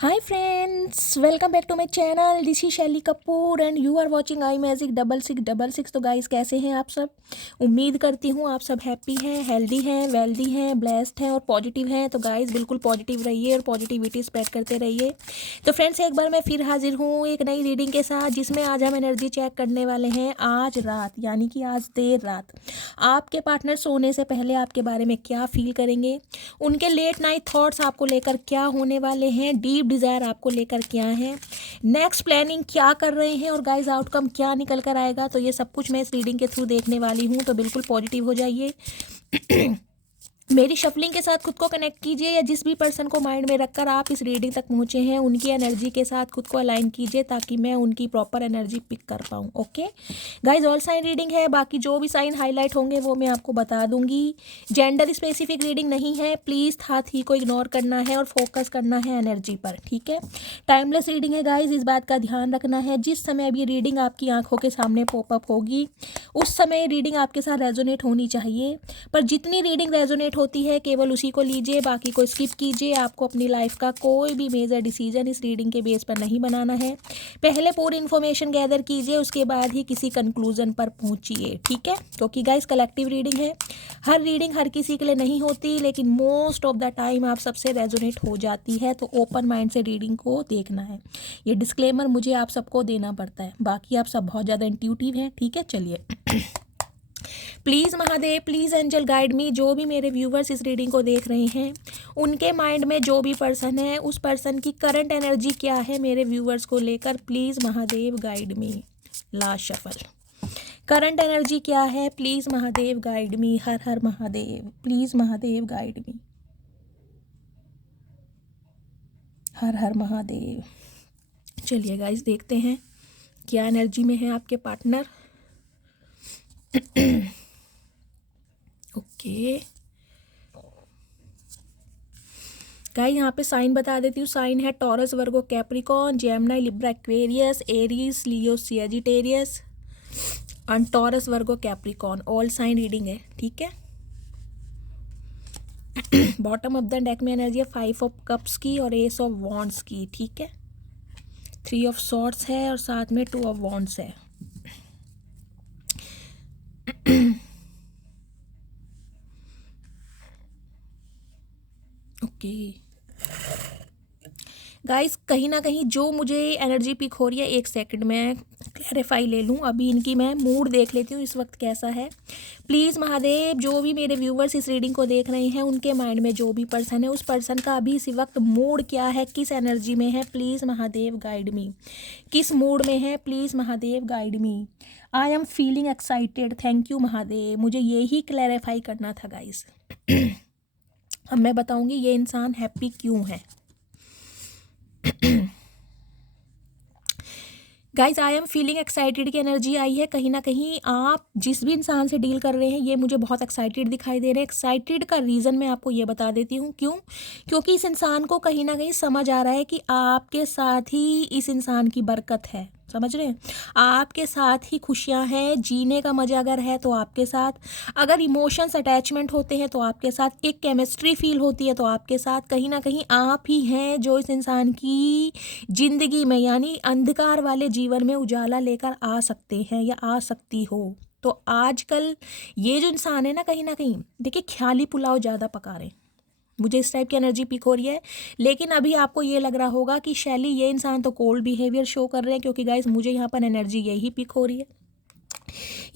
Hi friends, welcome back to my channel. This is Shaili Kapoor and you are watching I magic 6666। तो guys कैसे हैं आप सब। उम्मीद करती हूँ आप सब हैप्पी हैं, हेल्दी हैं, वेल्दी हैं, ब्लेस्ड हैं और पॉजिटिव हैं। तो गाइस बिल्कुल पॉजिटिव रहिए और पॉजिटिविटी स्प्रेड करते रहिए। तो फ्रेंड्स एक बार मैं फिर हाजिर हूँ एक नई रीडिंग के साथ, जिसमें आज हम एनर्जी चेक करने वाले हैं। आज रात यानी कि आज देर रात आपके पार्टनर सोने से पहले आपके बारे में क्या फील करेंगे, उनके लेट नाइट थॉट्स आपको लेकर क्या होने वाले हैं, डीप डिज़ायर आपको लेकर क्या है, नेक्स्ट प्लानिंग क्या कर रहे हैं और गाइस आउटकम क्या निकल कर आएगा। तो ये सब कुछ मैं इस रीडिंग के थ्रू देखने वाली हूँ। तो बिल्कुल पॉजिटिव हो जाइए। मेरी शफलिंग के साथ खुद को कनेक्ट कीजिए, या जिस भी पर्सन को माइंड में रखकर आप इस रीडिंग तक पहुँचे हैं उनकी एनर्जी के साथ खुद को अलाइन कीजिए, ताकि मैं उनकी प्रॉपर एनर्जी पिक कर पाऊँ। Okay guys, all sign reading है, बाकी जो भी साइन हाईलाइट होंगे वो मैं आपको बता दूंगी। जेंडर स्पेसिफिक रीडिंग नहीं है, प्लीज़ था थी को इग्नोर करना है और फोकस करना है एनर्जी पर, ठीक है। टाइमलेस रीडिंग है गाइज, इस बात का ध्यान रखना है। जिस समय अब ये रीडिंग आपकी आंखों के सामने पॉपअप होगी उस समय रीडिंग आपके साथ रेजोनेट होनी चाहिए, पर जितनी रीडिंग रेजोनेट होती है केवल उसी को लीजिए, बाकी को स्किप कीजिए। आपको अपनी लाइफ का कोई भी मेजर डिसीजन इस रीडिंग के बेस पर नहीं बनाना है। पहले पूरी इन्फॉर्मेशन गैदर कीजिए, उसके बाद ही किसी कंक्लूजन पर पहुंचिए, ठीक है। क्योंकि गाइस कलेक्टिव रीडिंग है, हर रीडिंग हर किसी के लिए नहीं होती, लेकिन मोस्ट ऑफ द टाइम आप सबसे रेजोनेट हो जाती है। तो ओपन माइंड से रीडिंग को देखना है, ये डिस्क्लेमर मुझे आप सबको देना पड़ता है। बाकी आप सब बहुत ज़्यादा इंट्यूटिव हैं, ठीक है। चलिए please Mahadev, please angel guide me. जो भी मेरे व्यूवर्स इस रीडिंग को देख रहे हैं उनके माइंड में जो भी पर्सन है उस पर्सन की करंट एनर्जी क्या है मेरे व्यूवर्स को लेकर, please Mahadev guide me. Last shuffle, current energy क्या है, please Mahadev guide me. Har Har Mahadev, please Mahadev guide me. Har Har Mahadev. चलिए गाइस देखते हैं क्या एनर्जी में है आपके पार्टनर। ओके गाइस, यहाँ पे साइन बता देती हूँ। साइन है Taurus, Virgo, Capricorn, Gemini, Libra, Aquarius, Aries, Leo, Sagittarius and Taurus, Virgo, Capricorn. All sign reading है, ठीक है। बॉटम ऑफ द डेक में एनर्जी है 5 ऑफ कप्स की और एस ऑफ वॉन्ड्स की, ठीक है। 3 ऑफ सॉर्ड्स है और साथ में 2 ऑफ वॉन्ड्स है। ओके गाइस, कहीं ना कहीं जो मुझे एनर्जी पिक हो रही है, एक सेकंड में क्लैरिफाई ले लूँ। अभी इनकी मैं मूड देख लेती हूँ इस वक्त कैसा है। प्लीज़ महादेव, जो भी मेरे व्यूवर्स इस रीडिंग को देख रहे हैं उनके माइंड में जो भी पर्सन है उस पर्सन का अभी इसी वक्त मूड क्या है, किस एनर्जी में है, प्लीज़ महादेव गाइड मी। किस मूड में है, please Mahadev guide me. I am feeling excited, thank you Mahadev. मुझे यही क्लैरिफाई करना था गाइस। अब मैं बताऊंगी ये इंसान हैप्पी क्यों है। Guys, I am feeling excited की एनर्जी आई है। कहीं ना कहीं आप जिस भी इंसान से डील कर रहे हैं ये मुझे बहुत एक्साइटेड दिखाई दे रहे हैं। एक्साइटेड का रीज़न मैं आपको ये बता देती हूँ क्यों। क्योंकि इस इंसान को कहीं ना कहीं समझ आ रहा है कि आपके साथ ही इस इंसान की बरकत है, समझ रहे हैं। आपके साथ ही खुशियाँ हैं, जीने का मज़ा अगर है तो आपके साथ, अगर इमोशंस अटैचमेंट होते हैं तो आपके साथ, एक केमिस्ट्री फील होती है तो आपके साथ, कहीं ना कहीं आप ही हैं जो इस इंसान की जिंदगी में यानी अंधकार वाले जीवन में उजाला लेकर आ सकते हैं या आ सकती हो। तो आजकल ये जो इंसान है ना कहीं देखिए ख्याली पुलाव ज़्यादा पका रहे हैं। मुझे इस टाइप की एनर्जी पिक हो रही है। लेकिन अभी आपको ये लग रहा होगा कि शैली ये इंसान तो कोल्ड बिहेवियर शो कर रहे हैं, क्योंकि गाइस मुझे यहाँ पर एनर्जी यही पिक हो रही है।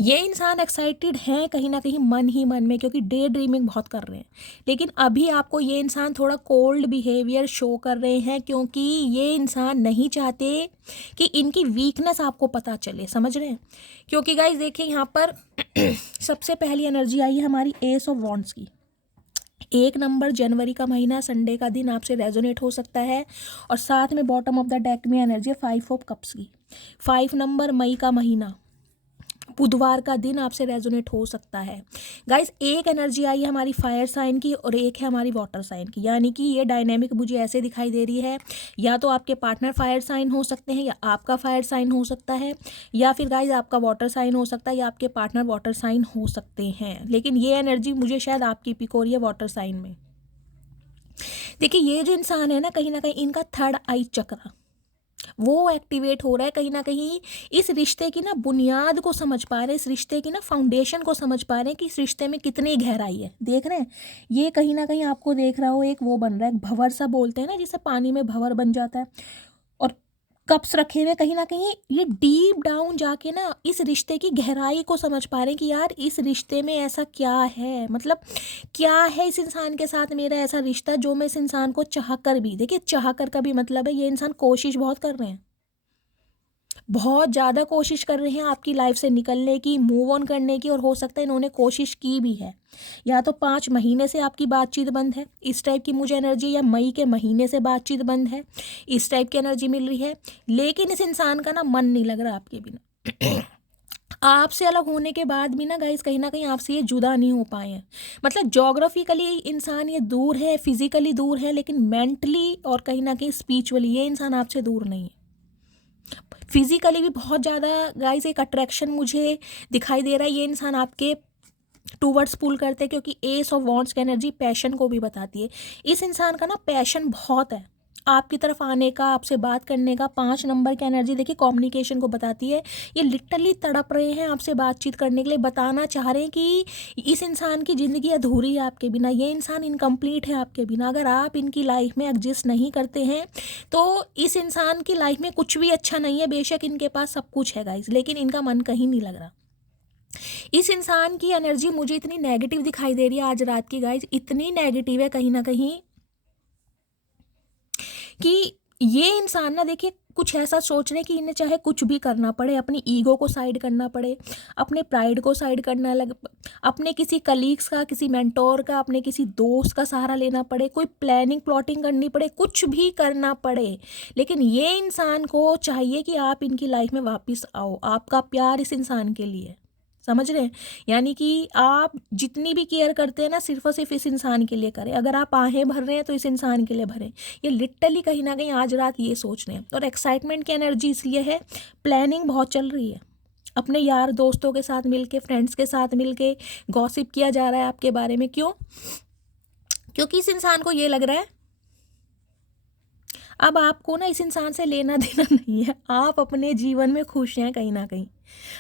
ये इंसान एक्साइटेड हैं कहीं ना कहीं मन ही मन में, क्योंकि डे ड्रीमिंग बहुत कर रहे हैं। लेकिन अभी आपको ये इंसान थोड़ा कोल्ड बिहेवियर शो कर रहे हैं, क्योंकि ये इंसान नहीं चाहते कि इनकी वीकनेस आपको पता चले, समझ रहे हैं। क्योंकि गाइस देखिए यहाँ पर सबसे पहली एनर्जी आई है हमारी एस ऑफ वॉन्ड्स की। 1 नंबर जनवरी का महीना, संडे का दिन आपसे रेजोनेट हो सकता है। और साथ में बॉटम ऑफ द डेक में एनर्जी है 5 ऑफ कप्स की। 5 नंबर मई का महीना, बुधवार का दिन आपसे रेजोनेट हो सकता है। गाइस एक एनर्जी आई है हमारी फायर साइन की और एक है हमारी वाटर साइन की, यानी कि ये डायनेमिक मुझे ऐसे दिखाई दे रही है, या तो आपके पार्टनर फायर साइन हो सकते हैं या आपका फायर साइन हो सकता है, या फिर गाइस आपका वाटर साइन हो सकता है या आपके पार्टनर वाटर साइन हो सकते हैं। लेकिन ये एनर्जी मुझे शायद आपकी पिक हो रही है वाटर साइन में। देखिए ये जो इंसान है ना कहीं इनका थर्ड आई चक्र वो एक्टिवेट हो रहा है। कहीं ना कहीं इस रिश्ते की ना बुनियाद को समझ पा रहे हैं, इस रिश्ते की ना फाउंडेशन को समझ पा रहे हैं कि इस रिश्ते में कितनी गहराई है। देख रहे हैं ये कहीं ना कहीं आपको देख रहा हो एक वो बन रहा है, भंवर सा बोलते हैं ना, जिसे पानी में भंवर बन जाता है और कप्स रखे हुए। कहीं ना कहीं ये डीप डाउन जाके ना इस रिश्ते की गहराई को समझ पा रहे हैं कि यार इस रिश्ते में ऐसा क्या है, मतलब क्या है इस इंसान के साथ मेरा ऐसा रिश्ता जो मैं इस इंसान को चाह कर भी, देखिए चाह कर का भी मतलब है ये इंसान कोशिश बहुत कर रहे हैं, बहुत ज़्यादा कोशिश कर रहे हैं आपकी लाइफ से निकलने की, मूव ऑन करने की, और हो सकता है इन्होंने कोशिश की भी है। या तो 5 महीने से आपकी बातचीत बंद है, इस टाइप की मुझे एनर्जी, या मई के महीने से बातचीत बंद है, इस टाइप की एनर्जी मिल रही है। लेकिन इस इंसान का ना मन नहीं लग रहा आपके बिना। आपसे अलग होने के बाद भी ना गाइस कहीं ना कहीं आपसे ये जुदा नहीं हो पाए हैं। मतलब जोग्राफिकली इंसान ये दूर है, फिजिकली दूर है, लेकिन मेंटली और कहीं ना कहीं स्पिरिचुअली ये इंसान आपसे दूर नहीं है। फिजिकली भी बहुत ज़्यादा गाइस एक अट्रैक्शन मुझे दिखाई दे रहा है। ये इंसान आपके टूवर्ड्स पुल करते हैं, क्योंकि एस ऑफ वॉन्ट्स की एनर्जी पैशन को भी बताती है। इस इंसान का ना पैशन बहुत है आपकी तरफ आने का, आपसे बात करने का। 5 नंबर की एनर्जी देखिए कम्युनिकेशन को बताती है। ये लिटरली तड़प रहे हैं आपसे बातचीत करने के लिए, बताना चाह रहे हैं कि इस इंसान की ज़िंदगी अधूरी है आपके बिना, ये इंसान इनकम्प्लीट है आपके बिना। अगर आप इनकी लाइफ में एग्जिस्ट नहीं करते हैं तो इस इंसान की लाइफ में कुछ भी अच्छा नहीं है। बेशक इनके पास सब कुछ है गाइज, लेकिन इनका मन कहीं नहीं लग रहा। इस इंसान की एनर्जी मुझे इतनी नेगेटिव दिखाई दे रही है आज रात की गाइज, इतनी नेगेटिव है कहीं ना कहीं कि ये इंसान ना देखिए कुछ ऐसा सोच रहे हैं कि इन्हें चाहे कुछ भी करना पड़े, अपनी ईगो को साइड करना पड़े, अपने प्राइड को साइड करना लग, अपने किसी कलीग्स का, किसी मेंटोर का, अपने किसी दोस्त का सहारा लेना पड़े, कोई प्लानिंग प्लॉटिंग करनी पड़े, कुछ भी करना पड़े। लेकिन ये इंसान को चाहिए कि आप इनकी लाइफ में वापस आओ, आपका प्यार इस इंसान के लिए, समझ रहे हैं? यानी कि आप जितनी भी केयर करते हैं ना सिर्फ और सिर्फ इस इंसान के लिए करें। अगर आप आहें भर रहे हैं तो इस इंसान के लिए भरें। ये लिटरली कहीं ना कहीं आज रात ये सोच रहे हैं। और एक्साइटमेंट की एनर्जी इसलिए है, प्लानिंग बहुत चल रही है, अपने यार दोस्तों के साथ मिलके, फ्रेंड्स के साथ मिलके गॉसिप किया जा रहा है आपके बारे में। क्यों? क्योंकि इस इंसान को ये लग रहा है अब आपको ना इस इंसान से लेना देना नहीं है, आप अपने जीवन में खुश हैं, कहीं ना कहीं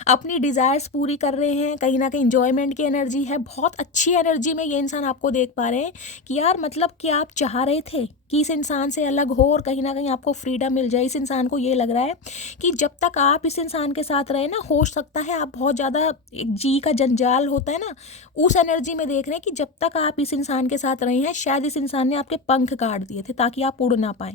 अपनी डिज़ायर्स पूरी कर रहे हैं, कहीं ना कहीं इंजॉयमेंट की एनर्जी है। बहुत अच्छी एनर्जी में ये इंसान आपको देख पा रहे हैं कि यार मतलब कि आप चाह रहे थे कि इस इंसान से अलग हो और कहीं ना कहीं आपको फ्रीडम मिल जाए। इस इंसान को ये लग रहा है कि जब तक आप इस इंसान के साथ रहे ना, हो सकता है आप बहुत ज़्यादा, एक जी का जंजाल होता है ना, उस एनर्जी में देख रहे हैं कि जब तक आप इस इंसान के साथ रहे हैं शायद इस इंसान ने आपके पंख काट दिए थे ताकि आप उड़ ना पाए,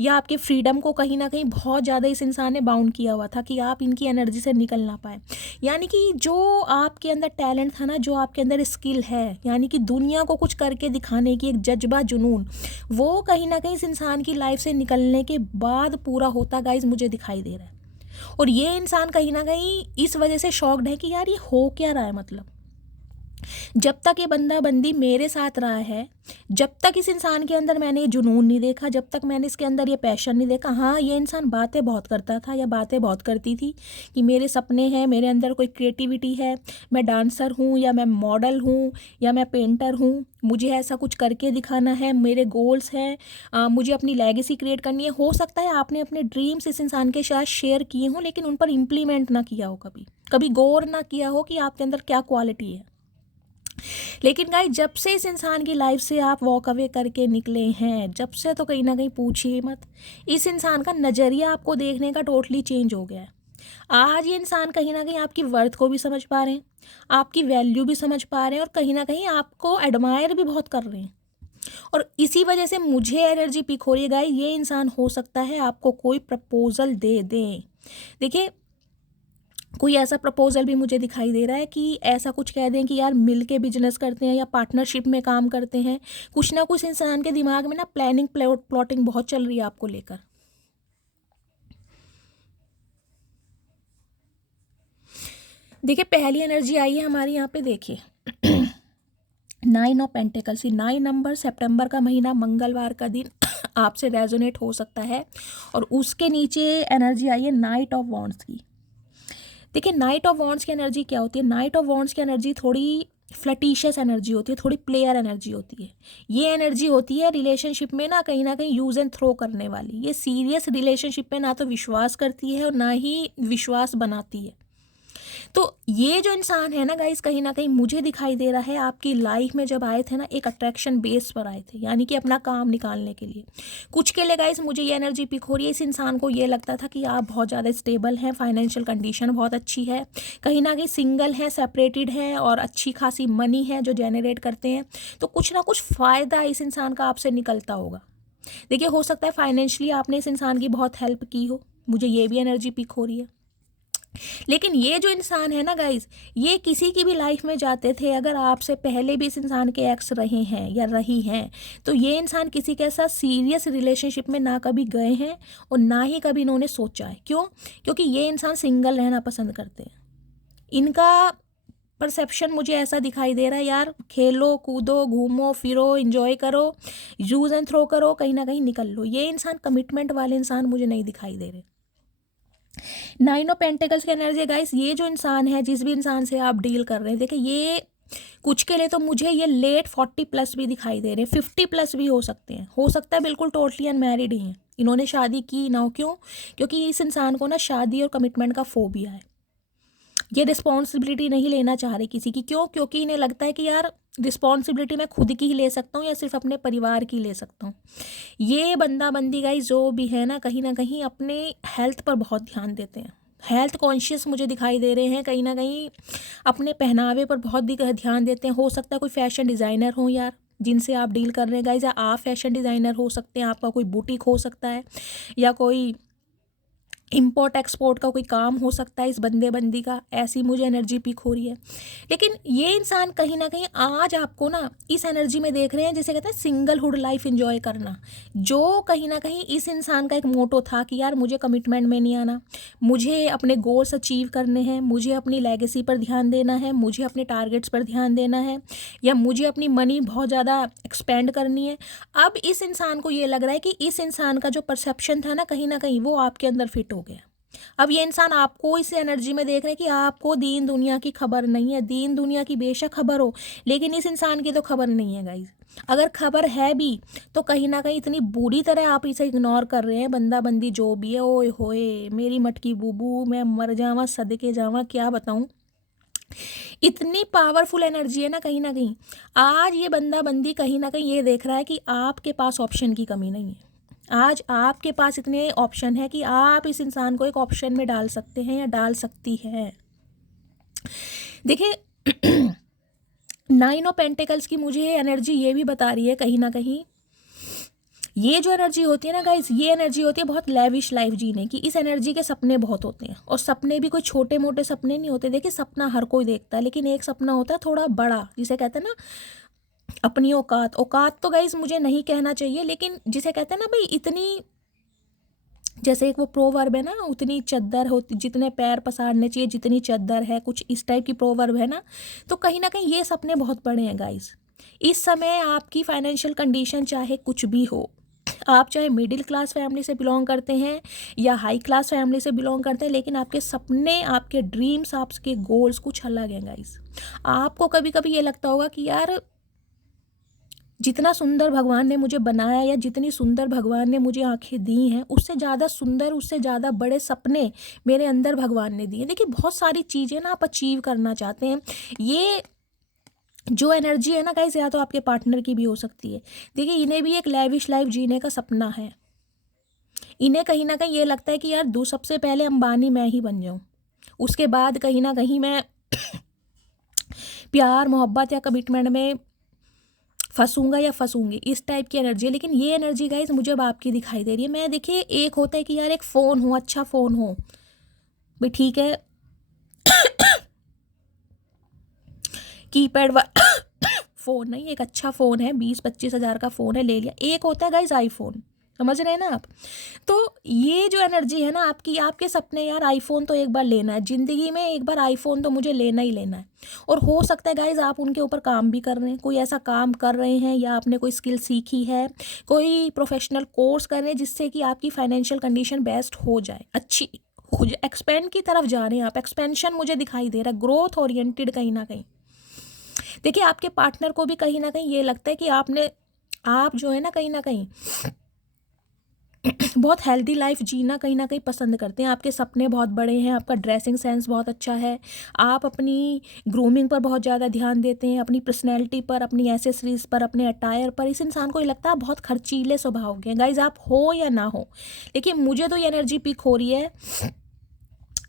या आपके फ्रीडम को कहीं ना कहीं बहुत ज़्यादा इस इंसान ने बाउंड किया हुआ था कि आप इनकी एनर्जी से निकल ना पाए। यानी कि जो आपके अंदर टैलेंट था ना, जो आपके अंदर स्किल है, यानी कि दुनिया को कुछ करके दिखाने की एक जज्बा, जुनून, वो कहीं ना कहीं इस इंसान की लाइफ से निकलने के बाद पूरा होता गाइज मुझे दिखाई दे रहा है। और ये इंसान कहीं ना कहीं इस वजह से शॉक्ड है कि यार ये हो क्या रहा है। मतलब जब तक ये बंदा बंदी मेरे साथ रहा है, जब तक इस इंसान के अंदर मैंने ये जुनून नहीं देखा, जब तक मैंने इसके अंदर ये पैशन नहीं देखा। हाँ, ये इंसान बातें बहुत करता था या बातें बहुत करती थी कि मेरे सपने हैं, मेरे अंदर कोई क्रिएटिविटी है, मैं डांसर हूँ या मैं मॉडल हूँ या मैं पेंटर हूँ, मुझे ऐसा कुछ करके दिखाना है, मेरे गोल्स हैं, मुझे अपनी लेगेसी क्रिएट करनी है। हो सकता है आपने अपने ड्रीम्स इस इंसान के साथ शेयर किए हों, लेकिन उन पर इम्प्लीमेंट ना किया हो, कभी कभी गौर ना किया हो कि आपके अंदर क्या क्वालिटी है। लेकिन गाइस जब से इस इंसान की लाइफ से आप वॉक अवे करके निकले हैं, जब से तो कहीं ना कहीं पूछिए मत, इस इंसान का नज़रिया आपको देखने का टोटली चेंज हो गया है। आज ये इंसान कहीं ना कहीं आपकी वर्थ को भी समझ पा रहे हैं, आपकी वैल्यू भी समझ पा रहे हैं, और कहीं ना कहीं आपको एडमायर भी बहुत कर रहे हैं। और इसी वजह से मुझे एनर्जी पिक हो रही है गाइस, ये इंसान हो सकता है आपको कोई प्रपोजल दे दें। देखिए कोई ऐसा प्रपोजल भी मुझे दिखाई दे रहा है कि ऐसा कुछ कह दें कि यार मिल के बिजनेस करते हैं या पार्टनरशिप में काम करते हैं। कुछ ना कुछ इंसान के दिमाग में ना प्लानिंग प्लॉटिंग बहुत चल रही है आपको लेकर। देखिए पहली एनर्जी आई है हमारी यहाँ पे, देखिए 9 ऑफ पेंटिकल्स। 9 नंबर, सितंबर का महीना, मंगलवार का दिन आपसे रेजोनेट हो सकता है। और उसके नीचे एनर्जी आई है नाइट ऑफ वॉन्ड्स की। देखिए नाइट ऑफ वॉन्ड्स की एनर्जी क्या होती है? नाइट ऑफ वॉन्ड्स की एनर्जी थोड़ी फ्लटीशियस एनर्जी होती है, थोड़ी प्लेयर एनर्जी होती है। ये एनर्जी होती है रिलेशनशिप में ना कहीं यूज़ एंड थ्रो करने वाली। ये सीरियस रिलेशनशिप में ना तो विश्वास करती है और ना ही विश्वास बनाती है। तो ये जो इंसान है ना गाइस, कहीं ना कहीं मुझे दिखाई दे रहा है आपकी लाइफ में जब आए थे ना, एक अट्रैक्शन बेस पर आए थे, यानी कि अपना काम निकालने के लिए। कुछ के लिए गाइस मुझे ये एनर्जी पिक हो रही है, इस इंसान को ये लगता था कि आप बहुत ज़्यादा स्टेबल हैं, फाइनेंशियल कंडीशन बहुत अच्छी है, कहीं ना कहीं सिंगल है, सेपरेटेड है और अच्छी खासी मनी है जो जनरेट करते हैं, तो कुछ ना कुछ फ़ायदा इस इंसान का आपसे निकलता होगा। देखिए, हो सकता है फाइनेंशियली आपने इस इंसान की बहुत हेल्प की हो, मुझे ये भी एनर्जी पिक हो रही है। लेकिन ये जो इंसान है ना गाइज, ये किसी की भी लाइफ में जाते थे, अगर आपसे पहले भी इस इंसान के एक्स रहे हैं या रही हैं, तो ये इंसान किसी के साथ सीरियस रिलेशनशिप में ना कभी गए हैं और ना ही कभी इन्होंने सोचा है। क्यों? क्योंकि ये इंसान सिंगल रहना पसंद करते हैं। इनका परसेप्शन मुझे ऐसा दिखाई दे रहा है, यार खेलो कूदो घूमो फिरो एंजॉय करो, यूज़ एंड थ्रो करो, कहीं ना कहीं निकल लो। ये इंसान कमिटमेंट वाले इंसान मुझे नहीं दिखाई दे रहे। 9 ऑफ पेंटिकल्स की एनर्जी गाइस, ये जो इंसान है, जिस भी इंसान से आप डील कर रहे हैं, देखिए ये कुछ के लिए तो मुझे ये लेट 40 प्लस भी दिखाई दे रहे हैं, 50 प्लस भी हो सकते हैं, हो सकता है बिल्कुल टोटली अनमैरिड ही हैं, इन्होंने शादी की ना हो। क्यों? क्योंकि इस इंसान को ना शादी और कमिटमेंट का फोबिया है। ये रिस्पॉन्सिबिलिटी नहीं लेना चाह रहे किसी की। क्यों? क्योंकि इन्हें लगता है कि यार रिस्पॉन्सिबिलिटी मैं खुद की ही ले सकता हूँ या सिर्फ अपने परिवार की ले सकता हूँ। ये बंदा बंदी गाइस जो भी है ना कहीं अपने हेल्थ पर बहुत ध्यान देते हैं, हेल्थ कॉन्शियस मुझे दिखाई दे रहे हैं, कहीं ना कहीं अपने पहनावे पर बहुत ध्यान देते हैं। हो सकता है कोई फैशन डिज़ाइनर हो यार जिनसे आप डील कर रहे हैं गाइस, या आप फैशन डिज़ाइनर हो सकते हैं, आपका कोई बुटीक हो सकता है, या कोई इम्पोर्ट एक्सपोर्ट का कोई काम हो सकता है इस बंदे बंदी का, ऐसी मुझे एनर्जी पिक हो रही है। लेकिन ये इंसान कहीं ना कहीं आज आपको ना इस एनर्जी में देख रहे हैं, जिसे कहते हैं सिंगलहुड लाइफ एंजॉय करना, जो कहीं ना कहीं इस इंसान का एक मोटो था कि यार मुझे कमिटमेंट में नहीं आना, मुझे अपने गोल्स अचीव करने हैं, मुझे अपनी लेगेसी पर ध्यान देना है, मुझे अपने टारगेट्स पर ध्यान देना है, या मुझे अपनी मनी बहुत ज़्यादा एक्सपेंड करनी है। अब इस इंसान को ये लग रहा है कि इस इंसान का जो परसेप्शन था ना कहीं वो आपके अंदर फिट हो गया। अब ये इंसान आपको इस एनर्जी में देख रहे हैं कि आपको दीन दुनिया की खबर नहीं है। दीन दुनिया की बेशक खबर हो, लेकिन इस इंसान की तो खबर नहीं है गाइज। अगर खबर है भी तो कहीं ना कहीं इतनी बुरी तरह आप इसे इग्नोर कर रहे हैं, बंदा बंदी जो भी है। ओए होए मेरी मटकी बूबू, मैं मर जावा सदके जावा, क्या बताऊं, इतनी पावरफुल एनर्जी है ना कहीं आज ये बंदा बंदी कहीं ना कहीं ये देख रहा है कि आपके पास ऑप्शन की कमी नहीं है। आज आपके पास इतने ऑप्शन है कि आप इस इंसान को एक ऑप्शन में डाल सकते हैं या डाल सकती है। देखिए 9 ऑफ पेंटिकल्स की मुझे एनर्जी ये भी बता रही है कहीं ना कहीं, ये जो एनर्जी होती है ना गाइस, ये एनर्जी होती है बहुत लेविश लाइफ जीने की। इस एनर्जी के सपने बहुत होते हैं, और सपने भी कोई छोटे मोटे सपने नहीं होते। देखिए सपना हर कोई देखता है, लेकिन एक सपना होता है थोड़ा बड़ा, जिसे कहते हैं ना अपनी औकात तो गाइस मुझे नहीं कहना चाहिए, लेकिन जिसे कहते हैं ना भाई इतनी, जैसे एक वो प्रोवर्ब है ना, उतनी चद्दर होती जितने पैर पसारने चाहिए जितनी चद्दर है, कुछ इस टाइप की प्रोवर्ब है ना। तो कहीं ना कहीं ये सपने बहुत बड़े हैं गाइस। इस समय आपकी फाइनेंशियल कंडीशन चाहे कुछ भी हो, आप चाहे मिडिल क्लास फैमिली से बिलोंग करते हैं या हाई क्लास फैमिली से बिलोंग करते हैं, लेकिन आपके सपने, आपके ड्रीम्स, आपके गोल्स कुछ अलग हैं गाइस। आपको कभी कभी ये लगता होगा कि यार जितना सुंदर भगवान ने मुझे बनाया या जितनी सुंदर भगवान ने मुझे आंखें दी हैं, उससे ज़्यादा सुंदर, उससे ज़्यादा बड़े सपने मेरे अंदर भगवान ने दिए। देखिए बहुत सारी चीज़ें ना आप अचीव करना चाहते हैं। ये जो एनर्जी है ना गाइस, या तो आपके पार्टनर की भी हो सकती है। देखिए इन्हें भी एक लेविश लाइफ जीने का सपना है। इन्हें कहीं ना कहीं ये लगता है कि यार सबसे पहले अंबानी मैं ही बन जाऊं, उसके बाद कहीं ना कहीं मैं प्यार मोहब्बत या कमिटमेंट में फंसूंगा या फंसूंगी, इस टाइप की एनर्जी है। लेकिन ये एनर्जी गाइस मुझे अब आपकी दिखाई दे रही है। मैं देखिए, एक होता है कि यार एक फ़ोन हो, अच्छा फ़ोन हो भाई, ठीक है कीपैड फ़ोन नहीं, एक अच्छा फ़ोन है, 20-25 हज़ार का फ़ोन है, ले लिया। एक होता है गाइस आईफोन, समझ रहे हैं ना आप। तो ये जो एनर्जी है ना आपकी, आपके सपने, यार आईफोन तो एक बार लेना है ज़िंदगी में, एक बार आईफोन तो मुझे लेना ही लेना है। और हो सकता है गाइज आप उनके ऊपर काम भी कर रहे हैं, कोई ऐसा काम कर रहे हैं, या आपने कोई स्किल सीखी है, कोई प्रोफेशनल कोर्स कर रहे हैं जिससे कि आपकी फाइनेंशियल कंडीशन बेस्ट हो जाए, अच्छी हो जाए, एक्सपेंड की तरफ जा रहे हैं आप। एक्सपेंशन मुझे दिखाई दे रहा है, ग्रोथ ओरिएंटेड कहीं ना कहीं। देखिए आपके पार्टनर को भी कहीं ना कहीं ये लगता है कि आप जो है ना कहीं ना कहीं बहुत हेल्दी लाइफ जीना कहीं ना कहीं पसंद करते हैं। आपके सपने बहुत बड़े हैं, आपका ड्रेसिंग सेंस बहुत अच्छा है, आप अपनी ग्रूमिंग पर बहुत ज़्यादा ध्यान देते हैं, अपनी पर्सनैलिटी पर, अपनी एसेसरीज पर, अपने अटायर पर। इस इंसान को ये लगता है आप बहुत खर्चीले स्वभाव के हैं। गाइज आप हो या ना हो, लेकिन मुझे तो ये एनर्जी पिक हो रही है,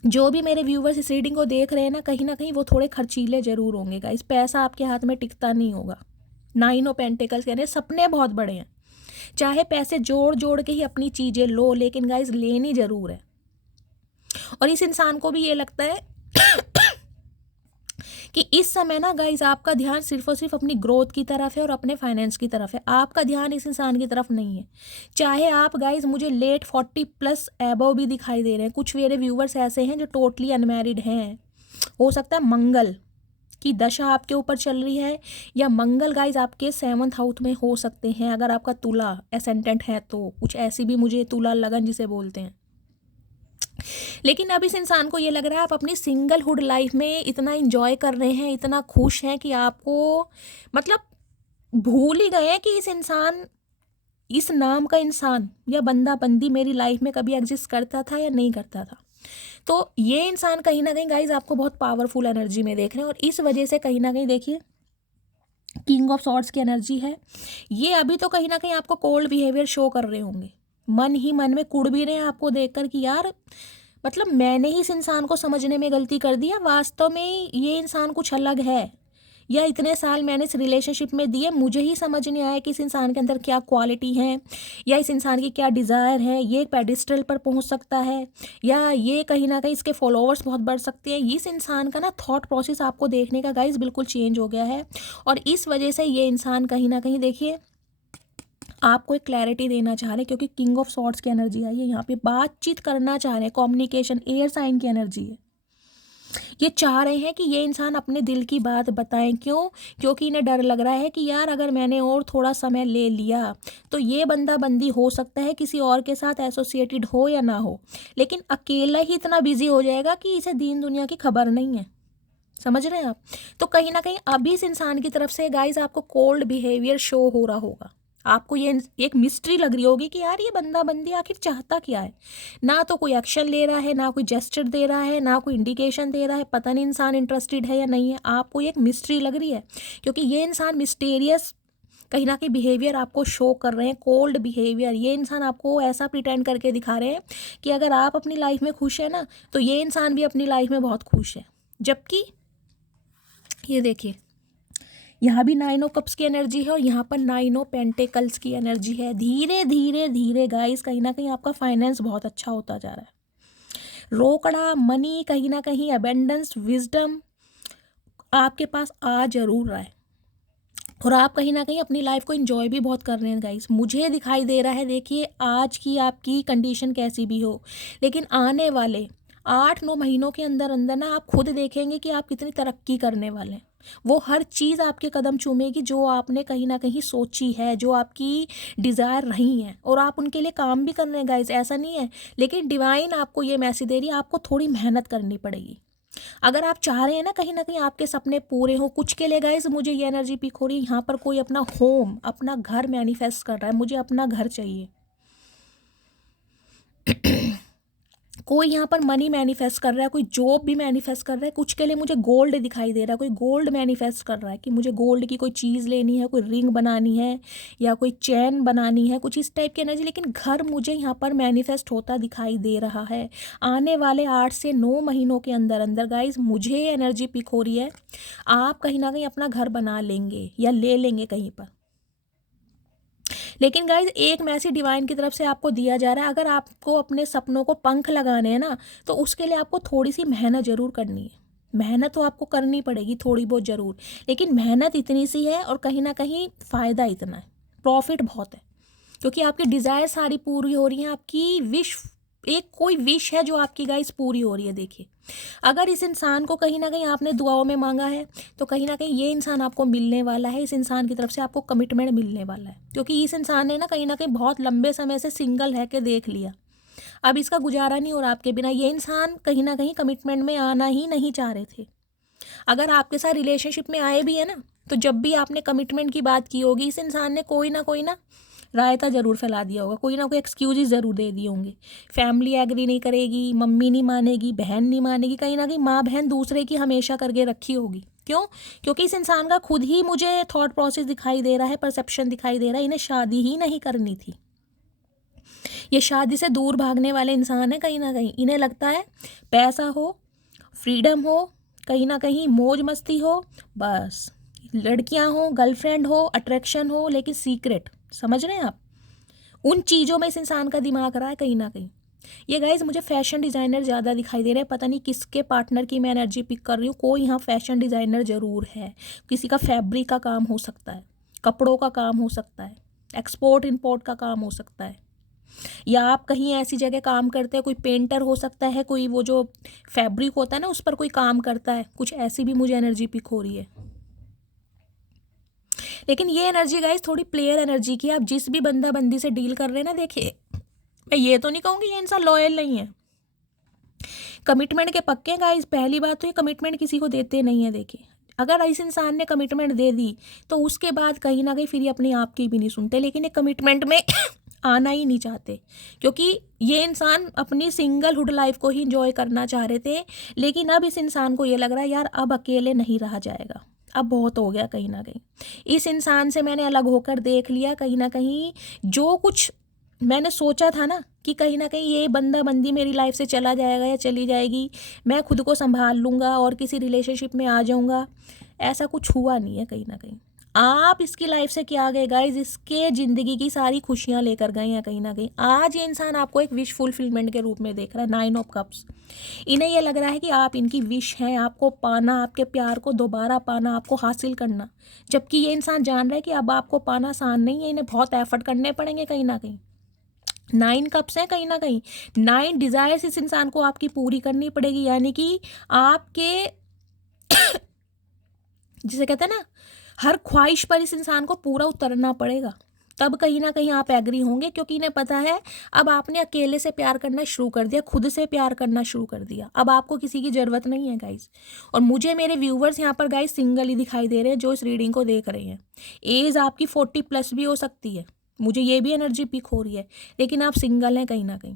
जो भी मेरे व्यूवर्स इस रीडिंग को देख रहे हैं ना कहीं वो थोड़े खर्चीले जरूर होंगे गाइज। पैसा आपके हाथ में टिकता नहीं होगा। 9 ऑफ पेंटिकल्स यानी सपने बहुत बड़े हैं, चाहे पैसे जोड़ जोड़ के ही अपनी चीज़ें लो, लेकिन गाइज लेनी ज़रूर है। और इस इंसान को भी ये लगता है कि इस समय ना गाइज आपका ध्यान सिर्फ और सिर्फ अपनी ग्रोथ की तरफ है और अपने फाइनेंस की तरफ है। आपका ध्यान इस इंसान की तरफ नहीं है। चाहे आप गाइज मुझे लेट 40+ एबव भी दिखाई दे रहे हैं। कुछ मेरे व्यूवर्स ऐसे हैं जो टोटली अनमैरिड हैं। हो सकता है मंगल की दशा आपके ऊपर चल रही है, या मंगल गाइज आपके 7th हाउस में हो सकते हैं। अगर आपका तुला एसेंडेंट है तो कुछ ऐसी भी मुझे तुला लगन जिसे बोलते हैं। लेकिन अब इस इंसान को ये लग रहा है आप अपनी सिंगलहुड लाइफ में इतना इंजॉय कर रहे हैं, इतना खुश हैं कि आपको मतलब भूल ही गए हैं कि इस नाम का इंसान या बंदा बंदी मेरी लाइफ में कभी एग्जिस्ट करता था या नहीं करता था। तो ये इंसान कहीं ना कहीं गाइज आपको बहुत पावरफुल एनर्जी में देख रहे हैं, और इस वजह से कहीं ना कहीं देखिए किंग ऑफ सॉर्ड्स की एनर्जी है। ये अभी तो कहीं ना कहीं आपको कोल्ड बिहेवियर शो कर रहे होंगे, मन ही मन में कुड़ भी रहे हैं आपको देखकर कि यार मतलब मैंने ही इस इंसान को समझने में गलती कर दी है, वास्तव में ये इंसान कुछ अलग है, या इतने साल मैंने इस रिलेशनशिप में दिए, मुझे ही समझ नहीं आया कि इस इंसान के अंदर क्या क्वालिटी है, या इस इंसान की क्या डिज़ायर है। ये एक पेडिस्टल पर पहुंच सकता है, या ये कहीं ना कहीं इसके फॉलोअर्स बहुत बढ़ सकते हैं। इस इंसान का ना थॉट प्रोसेस आपको देखने का गाइस बिल्कुल चेंज हो गया है, और इस वजह से ये इंसान कहीं ना कहीं देखिए आपको एक क्लैरिटी देना चाह रहे हैं, क्योंकि किंग ऑफ सॉर्ड्स की एनर्जी आई है यहाँ पे। बातचीत करना चाह रहे हैं, कम्युनिकेशन, एयर साइन की एनर्जी है। ये चाह रहे हैं कि ये इंसान अपने दिल की बात बताएं। क्यों? क्योंकि इन्हें डर लग रहा है कि यार अगर मैंने और थोड़ा समय ले लिया तो ये बंदा बंदी हो सकता है किसी और के साथ एसोसिएटेड हो या ना हो, लेकिन अकेला ही इतना बिजी हो जाएगा कि इसे दीन दुनिया की खबर नहीं है। समझ रहे हैं आप? तो कहीं ना कहीं अभी इस इंसान की तरफ से गाइज आपको कोल्ड बिहेवियर शो हो रहा होगा। आपको ये एक मिस्ट्री लग रही होगी कि यार ये बंदा बंदी आखिर चाहता क्या है। ना तो कोई एक्शन ले रहा है, ना कोई जेस्चर दे रहा है, ना कोई इंडिकेशन दे रहा है। पता नहीं इंसान इंटरेस्टेड है या नहीं है। आपको एक मिस्ट्री लग रही है, क्योंकि ये इंसान मिस्टीरियस कहीं ना कहीं बिहेवियर आपको शो कर रहे हैं, कोल्ड बिहेवियर। ये इंसान आपको ऐसा प्रिटेंड करके दिखा रहे हैं कि अगर आप अपनी लाइफ में खुश है ना, तो ये इंसान भी अपनी लाइफ में बहुत खुश है। जबकि ये देखिए यहाँ भी 9 ऑफ कप्स की एनर्जी है और यहाँ पर 9 ऑफ पेंटिकल्स की एनर्जी है। धीरे धीरे धीरे गाइस कहीं ना कहीं आपका फाइनेंस बहुत अच्छा होता जा रहा है। रोकड़ा मनी, कहीं ना कहीं अबेंडेंस, विजडम आपके पास आ जरूर रहा है, और आप कहीं ना कहीं अपनी लाइफ को एंजॉय भी बहुत कर रहे हैं गाइस। मुझे दिखाई दे रहा है, देखिए आज की आपकी कंडीशन कैसी भी हो, लेकिन आने वाले 8-9 महीनों के अंदर अंदर ना आप खुद देखेंगे कि आप कितनी तरक्की करने वाले हैं। वो हर चीज़ आपके कदम चूमेगी जो आपने कहीं ना कहीं सोची है, जो आपकी डिज़ायर रही हैं, और आप उनके लिए काम भी कर रहे हैं गाइस, ऐसा नहीं है। लेकिन डिवाइन आपको ये मैसेज दे रही है, आपको थोड़ी मेहनत करनी पड़ेगी। अगर आप चाह रहे हैं ना कहीं आपके सपने पूरे हो, कुछ के लिए गाइस मुझे ये एनर्जी पिक हो रही है, यहाँ पर कोई अपना होम, अपना घर मैनिफेस्ट कर रहा है, मुझे अपना घर चाहिए। कोई यहाँ पर मनी मैनिफेस्ट कर रहा है, कोई जॉब भी मैनिफेस्ट कर रहा है। कुछ के लिए मुझे गोल्ड दिखाई दे रहा है, कोई गोल्ड मैनिफेस्ट कर रहा है कि मुझे गोल्ड की कोई चीज़ लेनी है, कोई रिंग बनानी है या कोई चैन बनानी है, कुछ इस टाइप की एनर्जी। लेकिन घर मुझे यहाँ पर मैनिफेस्ट होता दिखाई दे रहा है। आने वाले 8 से 9 महीनों के अंदर अंदर गाइज मुझे एनर्जी पिक हो रही है, आप कहीं ना कहीं अपना घर बना लेंगे या ले लेंगे कहीं पर। लेकिन गाइज एक मैसेज डिवाइन की तरफ से आपको दिया जा रहा है, अगर आपको अपने सपनों को पंख लगाने हैं ना, तो उसके लिए आपको थोड़ी सी मेहनत ज़रूर करनी है। मेहनत तो आपको करनी पड़ेगी थोड़ी बहुत ज़रूर, लेकिन मेहनत इतनी सी है और कहीं ना कहीं फ़ायदा इतना है, प्रॉफिट बहुत है, क्योंकि आपकी डिज़ायर सारी पूरी हो रही हैं। आपकी विश, एक कोई विश है जो आपकी गाइस पूरी हो रही है। देखिए अगर इस इंसान को कहीं ना कहीं आपने दुआओं में मांगा है, तो कहीं ना कहीं ये इंसान आपको मिलने वाला है। इस इंसान की तरफ से आपको कमिटमेंट मिलने वाला है, क्योंकि इस इंसान ने ना कहीं बहुत लंबे समय से सिंगल है के देख लिया, अब इसका गुजारा नहीं हो रहा आपके बिना। ये इंसान कहीं ना कहीं कमिटमेंट में आना ही नहीं चाह रहे थे। अगर आपके साथ रिलेशनशिप में आए भी है ना, तो जब भी आपने कमिटमेंट की बात की होगी, इस इंसान ने कोई ना रायता ज़रूर फैला दिया होगा, कोई ना कोई एक्सक्यूजेज ज़रूर दे दिए होंगे। फैमिली एग्री नहीं करेगी, मम्मी नहीं मानेगी, बहन नहीं मानेगी, कहीं ना कहीं माँ बहन दूसरे की हमेशा करके रखी होगी। क्यों? क्योंकि इस इंसान का खुद ही मुझे थॉट प्रोसेस दिखाई दे रहा है, परसेप्शन दिखाई दे रहा है, इन्हें शादी ही नहीं करनी थी। ये शादी से दूर भागने वाले इंसान है कहीं ना कहीं। इन्हें लगता है पैसा हो, फ्रीडम हो, कहीं ना कहीं मौज मस्ती हो, बस लड़कियां हो, गर्लफ्रेंड हो, अट्रैक्शन हो, लेकिन सीक्रेट। समझ रहे हैं आप? उन चीज़ों में इस इंसान का दिमाग रहा है कहीं ना कहीं। ये गाइज मुझे फैशन डिज़ाइनर ज़्यादा दिखाई दे रहे हैं। पता नहीं किसके पार्टनर की मैं एनर्जी पिक कर रही हूँ। कोई यहाँ फैशन डिज़ाइनर ज़रूर है। किसी का फैब्रिक का काम हो सकता है, कपड़ों का काम हो सकता है, एक्सपोर्ट इंपोर्ट का काम हो सकता है, या आप कहीं ऐसी जगह काम करते हैं, कोई पेंटर हो सकता है, कोई वो जो फैब्रिक होता है ना उस पर कोई काम करता है। कुछ ऐसी भी मुझे एनर्जी पिक हो रही है। लेकिन ये एनर्जी गाइज थोड़ी प्लेयर एनर्जी की। आप जिस भी बंदा बंदी से डील कर रहे हैं ना, देखिए मैं ये तो नहीं कहूँगी ये इंसान लॉयल नहीं है, कमिटमेंट के पक्के गाइज। पहली बात तो ये कमिटमेंट किसी को देते नहीं है। देखिए अगर इस इंसान ने कमिटमेंट दे दी तो उसके बाद कहीं ना कहीं फिर ये अपने आप की भी नहीं सुनते, लेकिन ये कमिटमेंट में आना ही नहीं चाहते, क्योंकि ये इंसान अपनी सिंगलहुड लाइफ को ही इंजॉय करना चाह रहे थे। लेकिन अब इस इंसान को ये लग रहा है यार अब अकेले नहीं रहा जाएगा, अब बहुत हो गया। कहीं ना कहीं इस इंसान से मैंने अलग होकर देख लिया, कहीं ना कहीं जो कुछ मैंने सोचा था ना कि कहीं ना कहीं ये बंदा बंदी मेरी लाइफ से चला जाएगा या चली जाएगी, मैं खुद को संभाल लूँगा और किसी रिलेशनशिप में आ जाऊँगा, ऐसा कुछ हुआ नहीं है। कहीं ना कहीं आप इसकी लाइफ से क्या गए गाइज, इसके ज़िंदगी की सारी खुशियाँ लेकर गए हैं कहीं ना कहीं। आज ये इंसान आपको एक विश फुलफिलमेंट के रूप में देख रहा है, 9 ऑफ कप्स। इन्हें ये लग रहा है कि आप इनकी विश हैं, आपको पाना, आपके प्यार को दोबारा पाना, आपको हासिल करना। जबकि ये इंसान जान रहा है कि अब आपको पाना आसान नहीं है, इन्हें बहुत एफर्ट करने पड़ेंगे कहीं ना कहीं। 9 कप्स हैं कहीं ना कहीं। 9 डिज़ायर्स इस इंसान को आपकी पूरी करनी पड़ेगी, यानी कि आपके जिसे कहते हैं ना हर ख्वाहिश पर इस इंसान को पूरा उतरना पड़ेगा, तब कहीं ना कहीं आप एग्री होंगे। क्योंकि इन्हें पता है अब आपने अकेले से प्यार करना शुरू कर दिया, खुद से प्यार करना शुरू कर दिया, अब आपको किसी की ज़रूरत नहीं है गाइज। और मुझे मेरे व्यूवर्स यहाँ पर गाइज सिंगल ही दिखाई दे रहे हैं जो इस रीडिंग को देख रहे हैं। एज आपकी 40+ भी हो सकती है, मुझे ये भी एनर्जी पिक हो रही है, लेकिन आप सिंगल हैं कहीं ना कहीं।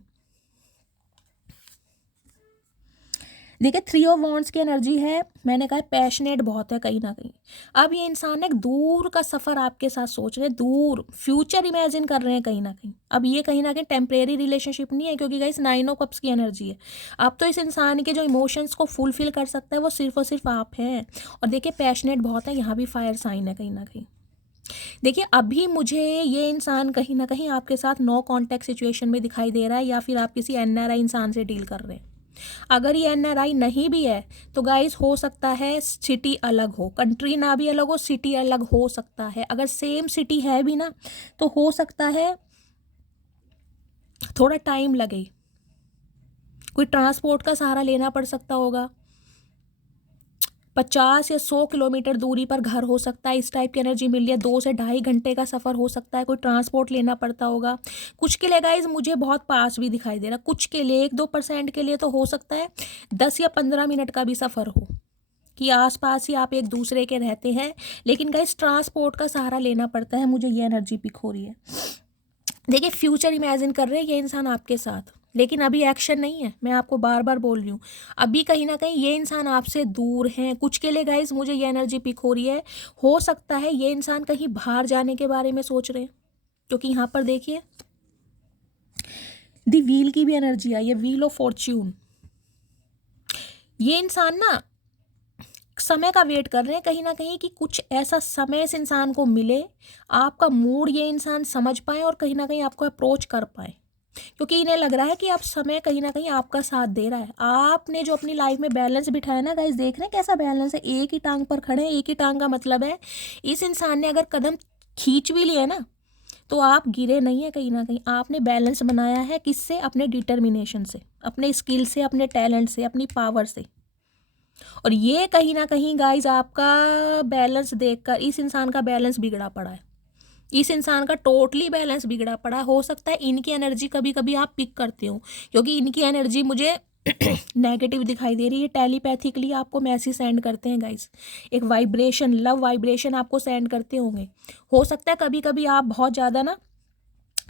देखिए 3 ऑफ वॉन्ड्स की एनर्जी है, मैंने कहा पैशनेट बहुत है कहीं ना कहीं। अब ये इंसान एक दूर का सफ़र आपके साथ सोच रहे हैं, दूर फ्यूचर इमेजिन कर रहे हैं कहीं ना कहीं। अब ये कहीं ना कहीं टेम्परेरी रिलेशनशिप नहीं है, क्योंकि गाइस 9 ऑफ कप्स की एनर्जी है। अब तो इस इंसान के जो इमोशंस को फुलफिल कर सकता है वो सिर्फ और सिर्फ आप हैं। और देखिए पैशनेट बहुत है, यहाँ भी फायर साइन है कहीं ना कहीं। देखिए अभी मुझे ये इंसान कहीं ना कहीं आपके साथ नो कॉन्टैक्ट सिचुएशन में दिखाई दे रहा है, या फिर आप किसी NRI इंसान से डील कर रहे हैं। अगर ये NRI नहीं भी है तो गाइस हो सकता है सिटी अलग हो, कंट्री ना भी अलग हो, सिटी अलग हो सकता है। अगर सेम सिटी है भी ना तो हो सकता है थोड़ा टाइम लगे, कोई ट्रांसपोर्ट का सहारा लेना पड़ सकता होगा, 50 या 100 किलोमीटर दूरी पर घर हो सकता है। इस टाइप की एनर्जी मिल रही है। 2 से 2.5 घंटे का सफ़र हो सकता है, कोई ट्रांसपोर्ट लेना पड़ता होगा। कुछ के लिए गाइज मुझे बहुत पास भी दिखाई दे रहा, कुछ के लिए 1-2% के लिए तो हो सकता है 10 या 15 मिनट का भी सफ़र हो, कि आसपास ही आप एक दूसरे के रहते हैं, लेकिन गाइज ट्रांसपोर्ट का सहारा लेना पड़ता है। मुझे ये एनर्जी पिक हो रही है। देखिए फ्यूचर इमेजिन कर रहे हैं ये इंसान आपके साथ, लेकिन अभी एक्शन नहीं है। मैं आपको बार बार बोल रही हूँ, अभी कहीं ना कहीं ये इंसान आपसे दूर हैं। कुछ के लिए गाइज मुझे ये एनर्जी पिक हो रही है, हो सकता है ये इंसान कहीं बाहर जाने के बारे में सोच रहे हैं, क्योंकि यहाँ पर देखिए दी व्हील की भी एनर्जी आई है, व्हील ऑफ फॉर्च्यून। ये इंसान ना समय का वेट कर रहे हैं कहीं ना कहीं, कि कुछ ऐसा समय इस इंसान को मिले, आपका मूड ये इंसान समझ पाए और कहीं ना कहीं आपको अप्रोच कर पाए। क्योंकि इन्हें लग रहा है कि आप समय कहीं ना कहीं आपका साथ दे रहा है। आपने जो अपनी लाइफ में बैलेंस बिठाया ना गाइस, देख रहे हैं कैसा बैलेंस है, एक ही टांग पर खड़े हैं। एक ही टांग का मतलब है इस इंसान ने अगर कदम खींच भी लिया ना तो आप गिरे नहीं है कहीं ना कहीं। आपने बैलेंस बनाया है, किससे? अपने डिटर्मिनेशन से, अपने स्किल से, अपने टैलेंट से, अपनी पावर से। और ये कहीं ना कहीं गाइज आपका बैलेंस देखकर इस इंसान का बैलेंस बिगड़ा पड़ा है, इस इंसान का टोटली बैलेंस बिगड़ा पड़ा। हो सकता है इनकी एनर्जी कभी कभी आप पिक करते हो, क्योंकि इनकी एनर्जी मुझे नेगेटिव दिखाई दे रही है, टेलीपैथिकली आपको मैसेज सेंड करते हैं गाइस, एक वाइब्रेशन, लव वाइब्रेशन आपको सेंड करते होंगे। हो सकता है कभी कभी आप बहुत ज़्यादा ना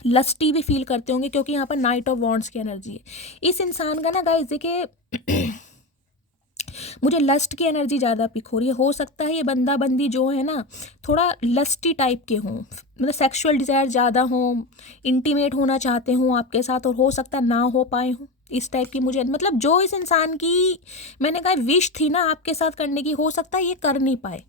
लस्टी भी फील करते होंगे, क्योंकि यहाँ पर नाइट ऑफ वॉन्ड्स की एनर्जी है इस इंसान का ना गाइस। देखिए मुझे लस्ट की एनर्जी ज़्यादा पिक हो रही है। हो सकता है ये बंदा बंदी जो है ना थोड़ा लस्टी टाइप के हों, मतलब सेक्सुअल डिज़ायर ज़्यादा हों, इंटीमेट होना चाहते हों आपके साथ, और हो सकता है ना हो पाए हों। इस टाइप की मुझे, मतलब जो इस इंसान की मैंने कहा विश थी ना आपके साथ करने की, हो सकता है ये कर नहीं पाए,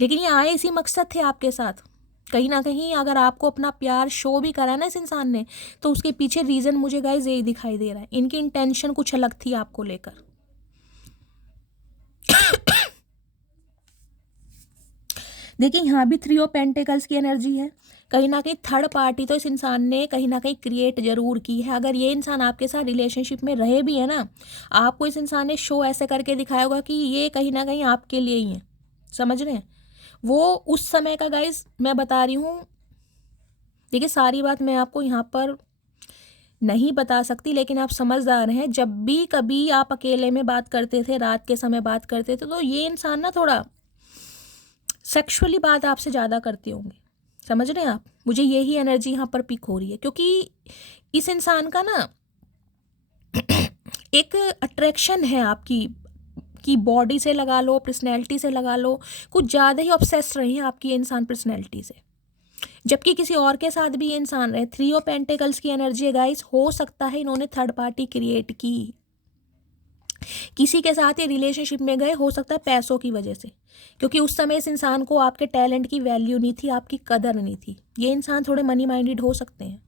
लेकिन ये आए इसी मकसद थे आपके साथ। कहीं ना कहीं अगर आपको अपना प्यार शो भी करा ना इस इंसान ने, तो उसके पीछे रीज़न मुझे गाइस यही दिखाई दे रहा है, इनकी इंटेंशन कुछ अलग थी आपको लेकर। देखिए यहाँ भी 3 ऑफ पेंटिकल्स की एनर्जी है। कहीं ना कहीं थर्ड पार्टी तो इस इंसान ने कहीं ना कहीं क्रिएट जरूर की है। अगर ये इंसान आपके साथ रिलेशनशिप में रहे भी है ना, आपको इस इंसान ने शो ऐसे करके दिखाया होगा कि ये कहीं ना कहीं आपके लिए ही है, समझ रहे हैं। वो उस समय का गाइस मैं बता रही हूँ। देखिए सारी बात मैं आपको यहाँ पर नहीं बता सकती, लेकिन आप समझदार हैं। जब भी कभी आप अकेले में बात करते थे, रात के समय बात करते थे, तो ये इंसान ना थोड़ा सेक्सुअली बात आपसे ज़्यादा करते होंगे, समझ रहे हैं आप। मुझे यही एनर्जी यहाँ पर पिक हो रही है, क्योंकि इस इंसान का ना एक अट्रैक्शन है आपकी की बॉडी से लगा लो, पर्सनैलिटी से लगा लो, कुछ ज़्यादा ही ऑब्सेस्ड रहे हैं आपकी ये इंसान पर्सनैलिटी से, जबकि किसी और के साथ भी ये इंसान रहे। 3 ऑफ पेंटिकल्स की एनर्जी है गाइस। हो सकता है इन्होंने थर्ड पार्टी क्रिएट की, किसी के साथ ये रिलेशनशिप में गए, हो सकता है पैसों की वजह से, क्योंकि उस समय इस इंसान को आपके टैलेंट की वैल्यू नहीं थी, आपकी कदर नहीं थी। ये इंसान थोड़े मनी माइंडेड हो सकते हैं।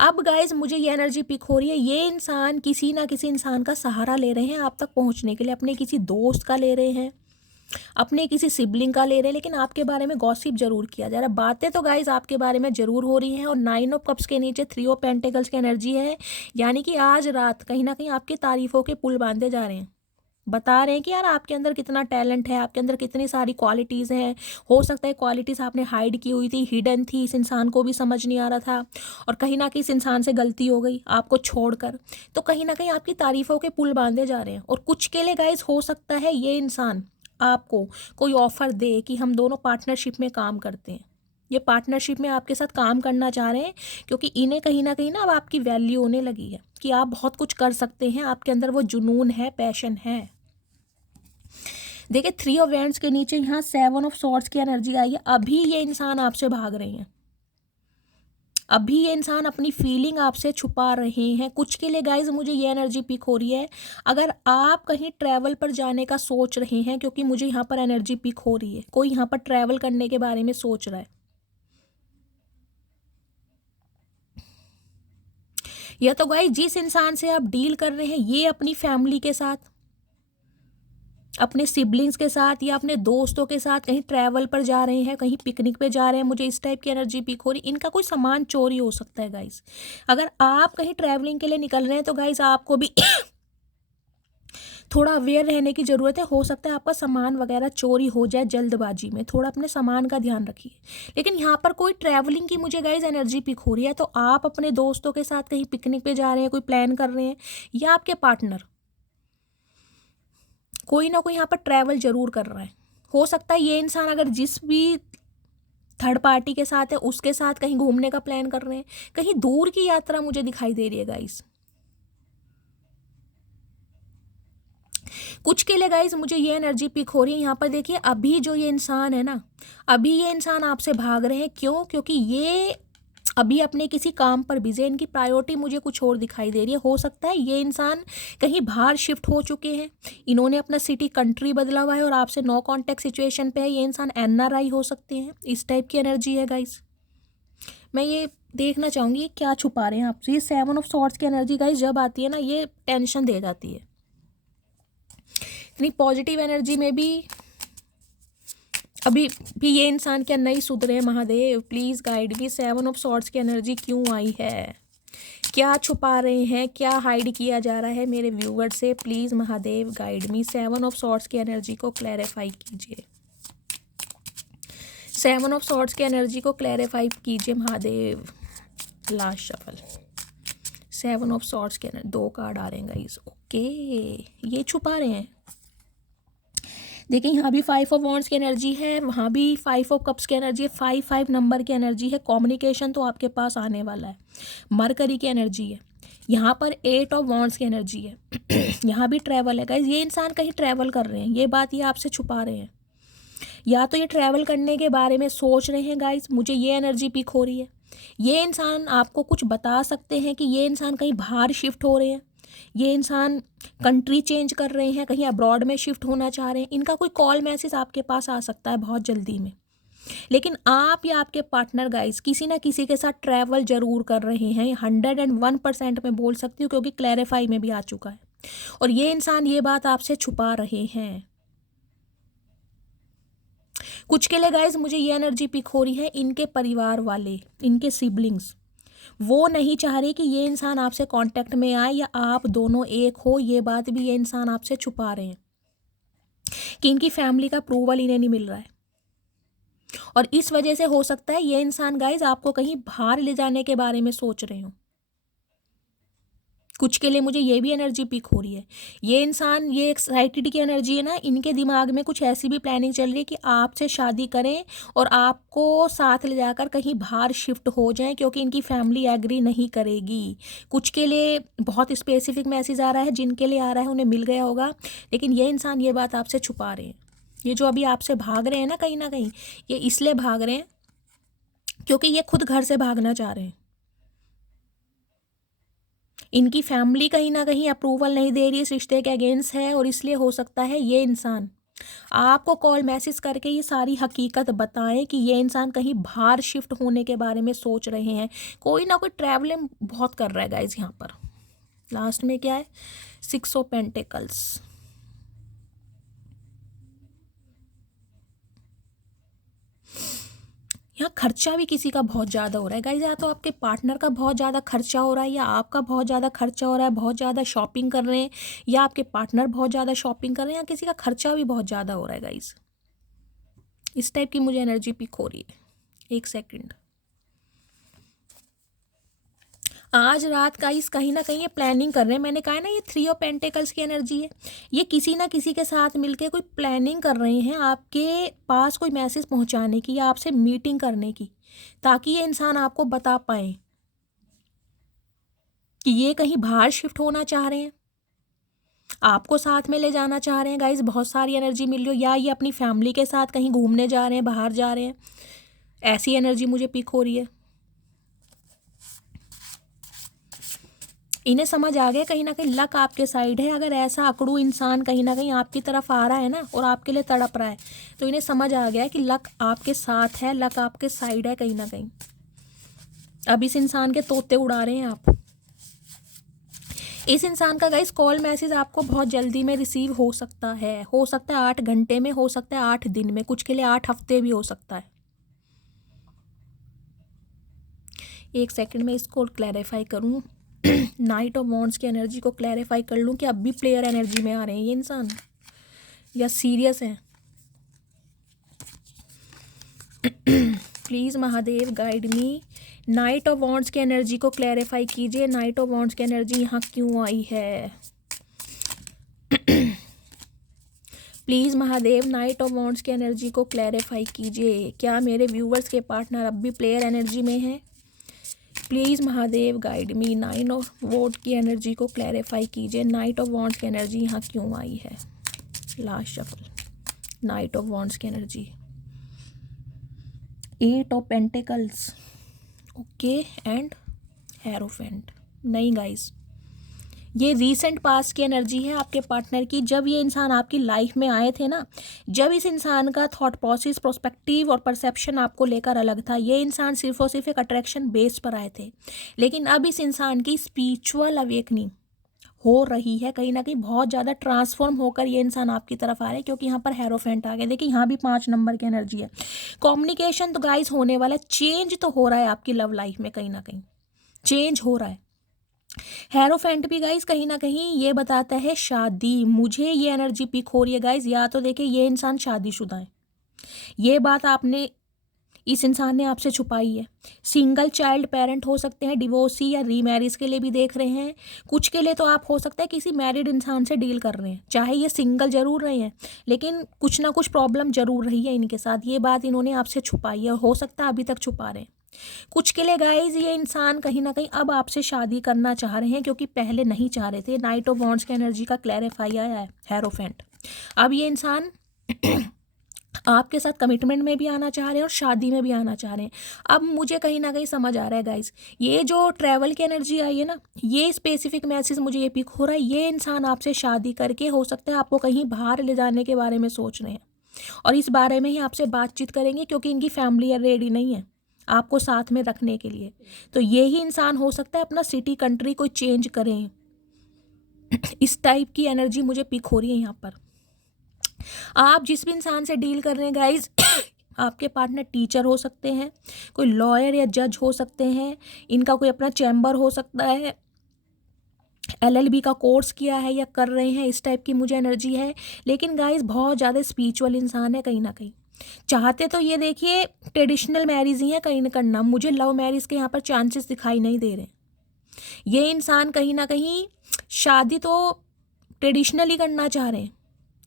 अब गाइज मुझे ये एनर्जी पिक हो रही है, ये इंसान किसी ना किसी इंसान का सहारा ले रहे हैं आप तक पहुंचने के लिए। अपने किसी दोस्त का ले रहे हैं, अपने किसी सिबलिंग का ले रहे हैं, लेकिन आपके बारे में गॉसिप जरूर किया जा रहा है। बातें तो गाइज आपके बारे में जरूर हो रही हैं। और 9 ऑफ कप्स के नीचे 3 ऑफ पेंटिकल्स की एनर्जी है, यानी कि आज रात कहीं ना कहीं आपकी तारीफों के पुल बांधे जा रहे हैं। बता रहे हैं कि यार आपके अंदर कितना टैलेंट है, आपके अंदर कितनी सारी क्वालिटीज़ हैं। हो सकता है क्वालिटीज़ आपने हाइड की हुई थी, हिडन थी, इस इंसान को भी समझ नहीं आ रहा था, और कहीं ना कहीं इस इंसान से गलती हो गई आपको छोड़कर। तो कहीं ना कहीं आपकी तारीफों के पुल बांधे जा रहे हैं। और कुछ के लिए गाइस हो सकता है ये इंसान आपको कोई ऑफर दे कि हम दोनों पार्टनरशिप में काम करते हैं। ये पार्टनरशिप में आपके साथ काम करना चाह रहे हैं, क्योंकि इन्हें कहीं ना कहीं ना अब आपकी वैल्यू होने लगी है कि आप बहुत कुछ कर सकते हैं, आपके अंदर वो जुनून है, पैशन है। देखिए 3 ऑफ वैंड्स के नीचे यहाँ 7 ऑफ सॉर्ड्स की एनर्जी आई है। अभी ये इंसान आपसे भाग रहे हैं, अभी ये इंसान अपनी फीलिंग आपसे छुपा रहे हैं। कुछ के लिए गाइज मुझे ये एनर्जी पिक हो रही है, अगर आप कहीं ट्रैवल पर जाने का सोच रहे हैं, क्योंकि मुझे यहाँ पर एनर्जी पिक हो रही है, कोई यहाँ पर ट्रैवल करने के बारे में सोच रहा है। या तो गाइज जिस इंसान से आप डील कर रहे हैं ये अपनी फैमिली के साथ, अपने सिबलिंग्स के साथ या अपने दोस्तों के साथ कहीं ट्रैवल पर जा रहे हैं, कहीं पिकनिक पे जा रहे हैं, मुझे इस टाइप की एनर्जी पिक हो रही। इनका कोई सामान चोरी हो सकता है गाइस। अगर आप कहीं ट्रैवलिंग के लिए निकल रहे हैं तो गाइस आपको भी थोड़ा अवेयर रहने की ज़रूरत है। हो सकता है आपका सामान वगैरह चोरी हो जाए जल्दबाजी में, थोड़ा अपने सामान का ध्यान रखिए। लेकिन यहाँ पर कोई ट्रैवलिंग की मुझे गाइस एनर्जी पिक हो रही है, तो आप अपने दोस्तों के साथ कहीं पिकनिक पे जा रहे हैं, कोई प्लान कर रहे हैं, या आपके पार्टनर कोई ना कोई यहाँ पर ट्रैवल जरूर कर रहा है। हो सकता है ये इंसान अगर जिस भी थर्ड पार्टी के साथ है उसके साथ कहीं घूमने का प्लान कर रहे हैं, कहीं दूर की यात्रा मुझे दिखाई दे रही है गाइस। कुछ के लिए गाइस मुझे ये एनर्जी पिक हो रही है। यहाँ पर देखिए अभी जो ये इंसान है ना, अभी ये इंसान आपसे भाग रहे हैं। क्यों? क्योंकि ये अभी अपने किसी काम पर बिजी है, इनकी प्रायोरिटी मुझे कुछ और दिखाई दे रही है। हो सकता है ये इंसान कहीं बाहर शिफ्ट हो चुके हैं, इन्होंने अपना सिटी कंट्री बदला हुआ है और आपसे नो कांटेक्ट सिचुएशन पे है। ये इंसान एनआरआई हो सकते हैं, इस टाइप की एनर्जी है गाइस। मैं ये देखना चाहूँगी ये क्या छुपा रहे हैं आपसे। ये 7 ऑफ सॉर्ड्स की एनर्जी गाइस जब आती है ना, ये टेंशन दे जाती है। इतनी पॉजिटिव एनर्जी में भी अभी भी ये इंसान क्या नहीं सुधरे। Mahadev please guide me, 7 of swords की एनर्जी क्यों आई है, क्या छुपा रहे हैं, क्या हाइड किया जा रहा है मेरे व्यूवर से। Please Mahadev guide me, 7 of swords की एनर्जी को क्लैरिफाई कीजिए, 7 ऑफ सॉर्ड्स की एनर्जी को क्लैरिफाई कीजिए Mahadev. Last shuffle 7 of swords के 2 कार्ड आ रहे हैं गाइस। ओके, ये छुपा रहे हैं। देखिए यहाँ भी 5 ऑफ वॉन्ड्स की एनर्जी है, वहाँ भी 5 ऑफ कप्स की एनर्जी है, 5 नंबर की एनर्जी है। कम्युनिकेशन तो आपके पास आने वाला है। मरकरी की एनर्जी है। यहाँ पर 8 ऑफ वॉन्ड्स की एनर्जी है। यहाँ भी ट्रैवल है गाइस। ये इंसान कहीं ट्रैवल कर रहे हैं, ये बात ये आपसे छुपा रहे हैं। या तो ये ट्रैवल करने के बारे में सोच रहे हैं गाइस, मुझे ये एनर्जी पिक हो रही है। ये इंसान आपको कुछ बता सकते हैं कि ये इंसान कहीं बाहर शिफ्ट हो रहे हैं, ये इंसान कंट्री चेंज कर रहे हैं, कहीं अब्रॉड में शिफ्ट होना चाह रहे हैं। इनका कोई कॉल मैसेज आपके पास आ सकता है बहुत जल्दी में। लेकिन आप या आपके पार्टनर गाइस किसी ना किसी के साथ ट्रैवल जरूर कर रहे हैं। 101% में बोल सकती हूँ, क्योंकि क्लैरिफाई में भी आ चुका है। और ये इंसान ये बात आपसे छुपा रहे हैं। कुछ के लिए गाइस मुझे ये एनर्जी पिक हो रही है, इनके परिवार वाले, इनके सिबलिंग्स, वो नहीं चाह रहे कि ये इंसान आपसे कांटेक्ट में आए या आप दोनों एक हो। ये बात भी ये इंसान आपसे छुपा रहे हैं कि इनकी फैमिली का अप्रूवल इन्हें नहीं मिल रहा है। और इस वजह से हो सकता है ये इंसान गाइस आपको कहीं बाहर ले जाने के बारे में सोच रहे हो। कुछ के लिए मुझे ये भी एनर्जी पिक हो रही है। ये इंसान, ये एक्साइटेड की एनर्जी है ना, इनके दिमाग में कुछ ऐसी भी प्लानिंग चल रही है कि आपसे शादी करें और आपको साथ ले जाकर कहीं बाहर शिफ्ट हो जाएं, क्योंकि इनकी फैमिली एग्री नहीं करेगी। कुछ के लिए बहुत स्पेसिफिक मैसेज आ रहा है, जिनके लिए आ रहा है उन्हें मिल गया होगा। लेकिन ये इंसान ये बात आपसे छुपा रहे हैं। ये जो अभी आपसे भाग रहे हैं ना कहीं, ये इसलिए भाग रहे हैं क्योंकि ये खुद घर से भागना चाह रहे हैं। इनकी फैमिली कहीं ना कहीं अप्रूवल नहीं दे रही, इस रिश्ते के अगेंस्ट है, और इसलिए हो सकता है ये इंसान आपको कॉल मैसेज करके ये सारी हकीकत बताएं कि ये इंसान कहीं बाहर शिफ्ट होने के बारे में सोच रहे हैं। कोई ना कोई ट्रैवलिंग बहुत कर रहा है गाइज। यहाँ पर लास्ट में क्या है, 6 ऑफ पेंटिकल्स। यहाँ खर्चा भी किसी का बहुत ज़्यादा हो रहा है गाइज। या तो आपके पार्टनर का बहुत ज़्यादा खर्चा हो रहा है, या आपका बहुत ज़्यादा खर्चा हो रहा है, बहुत ज़्यादा शॉपिंग कर रहे हैं, या आपके पार्टनर बहुत ज़्यादा शॉपिंग कर रहे हैं, या किसी का खर्चा भी बहुत ज़्यादा हो रहा है गाइज। इस टाइप की मुझे एनर्जी पिक हो रही है। 1 सेकेंड। आज रात का इस कहीं ना कहीं ये प्लानिंग कर रहे हैं। मैंने कहा ना, ये 3 ऑफ पेंटिकल्स की एनर्जी है। ये किसी ना किसी के साथ मिलके कोई प्लानिंग कर रहे हैं आपके पास कोई मैसेज पहुंचाने की, या आपसे मीटिंग करने की, ताकि ये इंसान आपको बता पाए कि ये कहीं बाहर शिफ्ट होना चाह रहे हैं, आपको साथ में ले जाना चाह रहे हैं गाइज। बहुत सारी एनर्जी मिल रही हो, या ये अपनी फैमिली के साथ कहीं घूमने जा रहे हैं, बाहर जा रहे हैं। ऐसी एनर्जी मुझे पिक हो रही है। इन्हें समझ आ गया कहीं ना कहीं लक आपके साइड है। अगर ऐसा अकड़ू इंसान कहीं ना कहीं आपकी तरफ आ रहा है ना, और आपके लिए तड़प रहा है, तो इन्हें समझ आ गया है कि लक आपके साथ है, लक आपके साइड है कहीं ना कहीं। अब इस इंसान के तोते उड़ा रहे हैं आप। इस इंसान का गाइस कॉल मैसेज आपको बहुत जल्दी में रिसीव हो सकता है। 8 घंटे में, हो सकता है 8 दिन में, कुछ के लिए 8 हफ्ते भी हो सकता है। 1 सेकंड में इसको क्लैरिफाई करूं। नाइट ऑफ वॉन्ड्स की एनर्जी को क्लैरिफाई कर लूं कि अब भी प्लेयर एनर्जी में आ रहे हैं ये इंसान, या सीरियस हैं। Please Mahadev guide me. Night of wands की एनर्जी को क्लैरिफाई कीजिए। नाइट ऑफ वॉन्ड्स की एनर्जी यहाँ क्यों आई है? Please Mahadev night of wands की एनर्जी को क्लैरिफाई कीजिए। क्या मेरे व्यूवर्स के पार्टनर अब भी प्लेयर एनर्जी में हैं? Please Mahadev guide me. 9 of wands की एनर्जी को क्लैरिफाई कीजिए। नाइट ऑफ वॉन्ड्स की एनर्जी यहाँ क्यों आई है? Last shuffle. Knight of wands की energy, 8 of pentacles, okay, and hierophant. नहीं गाइस, ये रीसेंट पास्ट की एनर्जी है आपके पार्टनर की। जब ये इंसान आपकी लाइफ में आए थे ना, जब इस इंसान का थॉट प्रोसेस, प्रोस्पेक्टिव और परसेप्शन आपको लेकर अलग था। ये इंसान सिर्फ और सिर्फ एक अट्रैक्शन बेस पर आए थे, लेकिन अब इस इंसान की स्पिरिचुअल अवेकनिंग हो रही है। कहीं ना कहीं बहुत ज़्यादा ट्रांसफॉर्म होकर ये इंसान आपकी तरफ आ रहे हैं, क्योंकि यहाँ पर हेरोफेंट आ गया। देखिए यहाँ भी 5 नंबर की एनर्जी है। कम्युनिकेशन तो गाइस होने वाला है, चेंज तो हो रहा है आपकी लव लाइफ में, कहीं ना कहीं चेंज हो रहा है। हेरोफेंट भी गाइस कहीं ना कहीं ये बताता है शादी। मुझे ये एनर्जी पिक हो रही है गाइस। या तो देखिए ये इंसान शादीशुदा है, ये बात आपने इस इंसान ने आपसे छुपाई है। सिंगल चाइल्ड पेरेंट हो सकते हैं, डिवोर्सी या रीमैरिज के लिए भी देख रहे हैं। कुछ के लिए तो आप हो सकता है किसी मैरिड इंसान से डील कर रहे हैं, चाहे ये सिंगल जरूर रहे हैं, लेकिन कुछ ना कुछ प्रॉब्लम जरूर रही है इनके साथ। ये बात इन्होंने आपसे छुपाई है, और हो सकता है अभी तक छुपा रहे हैं। कुछ के लिए गाइज ये इंसान कहीं ना कहीं अब आपसे शादी करना चाह रहे हैं, क्योंकि पहले नहीं चाह रहे थे। नाइट ऑफ वॉन्ड्स की एनर्जी का क्लैरिफाई आया है, हेरोफेंट। अब ये इंसान आपके साथ कमिटमेंट में भी आना चाह रहे हैं और शादी में भी आना चाह रहे हैं। अब मुझे कहीं ना कहीं समझ आ रहा है गाइस, ये जो ट्रैवल की एनर्जी आई है ना, ये स्पेसिफिक मैसेज मुझे ये पिक हो रहा है। ये इंसान आपसे शादी करके हो सकता है आपको कहीं बाहर ले जाने के बारे में सोच रहे हैं, और इस बारे में ही आपसे बातचीत करेंगे, क्योंकि इनकी फैमिली रेडी नहीं है आपको साथ में रखने के लिए। तो यही इंसान हो सकता है अपना सिटी कंट्री कोई चेंज करें। इस टाइप की एनर्जी मुझे पिक हो रही है यहाँ पर। आप जिस भी इंसान से डील कर रहे हैं गाइज, आपके पार्टनर टीचर हो सकते हैं, कोई लॉयर या जज हो सकते हैं, इनका कोई अपना चैम्बर हो सकता है, LLB का कोर्स किया है या कर रहे हैं, इस टाइप की मुझे एनर्जी है। लेकिन गाइज बहुत ज़्यादा स्पिरिचुअल इंसान है, कहीं ना कहीं चाहते तो ये देखिए ट्रेडिशनल मैरिज ही है कहीं ना करना, मुझे लव मैरिज के यहाँ पर चांसेस दिखाई नहीं दे रहे। ये इंसान कहीं ना कहीं शादी तो ट्रेडिशनली करना चाह रहे हैं,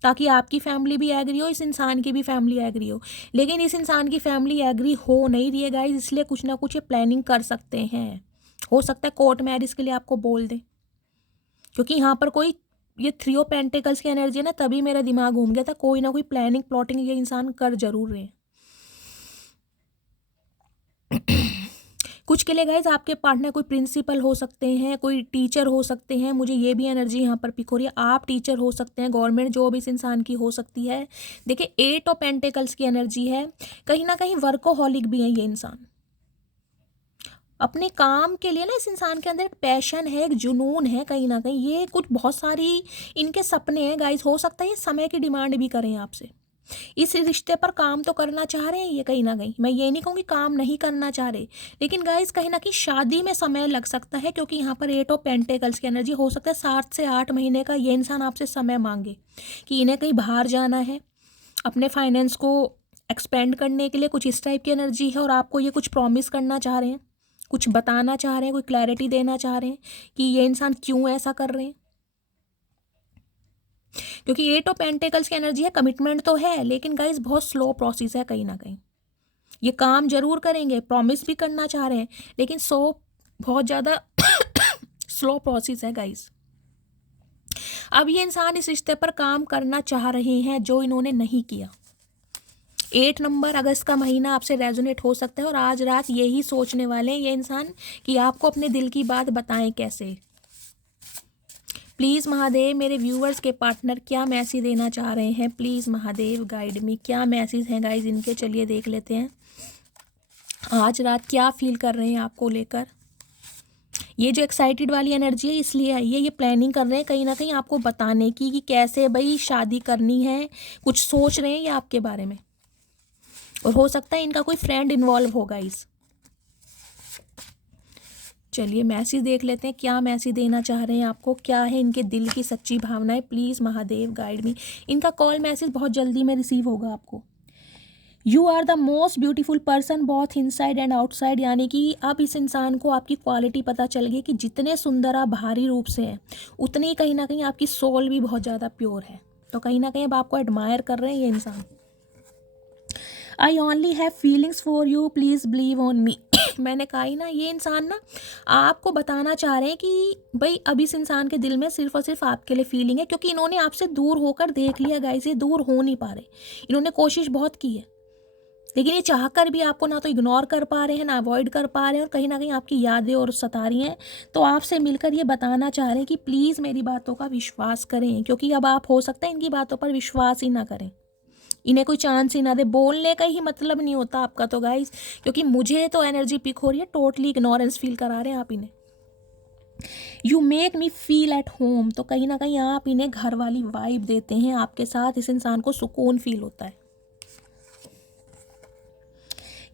ताकि आपकी फैमिली भी एग्री हो, इस इंसान की भी फैमिली एग्री हो। लेकिन इस इंसान की फैमिली एग्री हो नहीं रही है गाइज, इसलिए कुछ ना कुछ ये प्लानिंग कर सकते हैं। हो सकता है कोर्ट मैरिज के लिए आपको बोल दें, क्योंकि यहाँ पर कोई ये 3 ऑफ पेंटिकल्स की एनर्जी है ना, तभी मेरा दिमाग घूम गया था। कोई ना कोई प्लानिंग प्लॉटिंग ये इंसान कर जरूर रहे हैं। कुछ के लिए गाइज आपके पार्टनर कोई प्रिंसिपल हो सकते हैं, कोई टीचर हो सकते हैं, मुझे ये भी एनर्जी यहाँ पर पिक हो रही है। आप टीचर हो सकते हैं, गवर्नमेंट जॉब इस इंसान की हो सकती है। देखिए 8 ऑफ पेंटिकल्स की एनर्जी है, कहीं ना कहीं वर्कोहॉलिक भी है ये इंसान। अपने काम के लिए ना इस इंसान के अंदर एक पैशन है, एक जुनून है, कहीं ना कहीं ये कुछ बहुत सारी इनके सपने हैं गाइज। हो सकता है ये समय की डिमांड भी करें आपसे, इस रिश्ते पर काम तो करना चाह रहे हैं ये कहीं ना कहीं। मैं ये नहीं कहूँगी काम नहीं करना चाह रहे, लेकिन गाइज कहीं ना कहीं शादी में समय लग सकता है, क्योंकि यहाँ पर 8 ऑफ पेंटिकल्स की एनर्जी हो सकता है 7 से 8 महीने का ये इंसान आपसे समय मांगे कि इन्हें कहीं बाहर जाना है, अपने फाइनेंस को एक्सपेंड करने के लिए, कुछ इस टाइप की एनर्जी है। और आपको ये कुछ प्रॉमिस करना चाह रहे हैं, कुछ बताना चाह रहे हैं, कोई क्लैरिटी देना चाह रहे हैं कि ये इंसान क्यों ऐसा कर रहे हैं। क्योंकि 8 ऑफ पेंटिकल्स की एनर्जी है, कमिटमेंट तो है, लेकिन गाइज बहुत स्लो प्रोसेस है कहीं ना कहीं। ये काम जरूर करेंगे, प्रॉमिस भी करना चाह रहे हैं, लेकिन बहुत ज़्यादा स्लो प्रोसेस है गाइज। अब ये इंसान इस रिश्ते पर काम करना चाह रहे हैं जो इन्होंने नहीं किया। 8 नंबर अगस्त का महीना आपसे रेजोनेट हो सकता है, और आज रात यही सोचने वाले हैं ये इंसान कि आपको अपने दिल की बात बताएं कैसे। प्लीज़ महादेव, मेरे व्यूअर्स के पार्टनर क्या मैसेज देना चाह रहे हैं, प्लीज़ महादेव गाइड मी। क्या मैसेज हैं गाइज इनके, चलिए देख लेते हैं। आज रात क्या फील कर रहे हैं आपको लेकर। ये जो एक्साइटेड वाली एनर्जी है इसलिए आई है, ये प्लानिंग कर रहे हैं कहीं ना कहीं आपको बताने की कि कैसे भाई शादी करनी है, कुछ सोच रहे हैं ये आपके बारे में। और हो सकता है इनका कोई फ्रेंड इन्वॉल्व होगा इस। चलिए मैसेज देख लेते हैं, क्या मैसेज देना चाह रहे हैं आपको, क्या है इनके दिल की सच्ची भावनाएं। Please Mahadev guide me. इनका कॉल मैसेज बहुत जल्दी में रिसीव होगा आपको। You are the most beautiful person both inside and outside, यानी कि अब इस इंसान को आपकी क्वालिटी पता चल गई कि जितने सुंदर आप बाहरी रूप से हैं, उतनी कहीं ना कहीं आपकी सोल भी बहुत ज़्यादा प्योर है। तो कहीं ना कहीं अब आपको एडमायर कर रहे हैं ये इंसान। I only have feelings for you, please believe on me. मैंने कहा ही ना, ये इंसान ना आपको बताना चाह रहे हैं कि भाई अब इस इंसान के दिल में सिर्फ और सिर्फ आपके लिए फीलिंग है, क्योंकि इन्होंने आपसे दूर होकर देख लिया गाइस, ये दूर हो नहीं पा रहे। इन्होंने कोशिश बहुत की है, लेकिन ये चाहकर भी आपको ना तो इग्नोर कर पा रहे हैं, ना अवॉइड कर पा रहे हैं, और कहीं ना कहीं आपकी यादें और सता रही हैं। तो आपसे मिलकर ये बताना चाह रहे हैं कि प्लीज़ मेरी बातों का विश्वास करें, क्योंकि अब आप हो सकता है इनकी बातों पर विश्वास ही ना करें, इन्हें कोई चांस ही ना दे। बोलने का ही मतलब नहीं होता आपका तो गाइस, क्योंकि मुझे तो एनर्जी पिक हो रही है, टोटली इग्नोरेंस फील करा रहे हैं आप इन्हें। You make me feel at home, तो कहीं ना कहीं आप इन्हें घर वाली वाइब देते हैं, आपके साथ इस इंसान को सुकून फील होता है।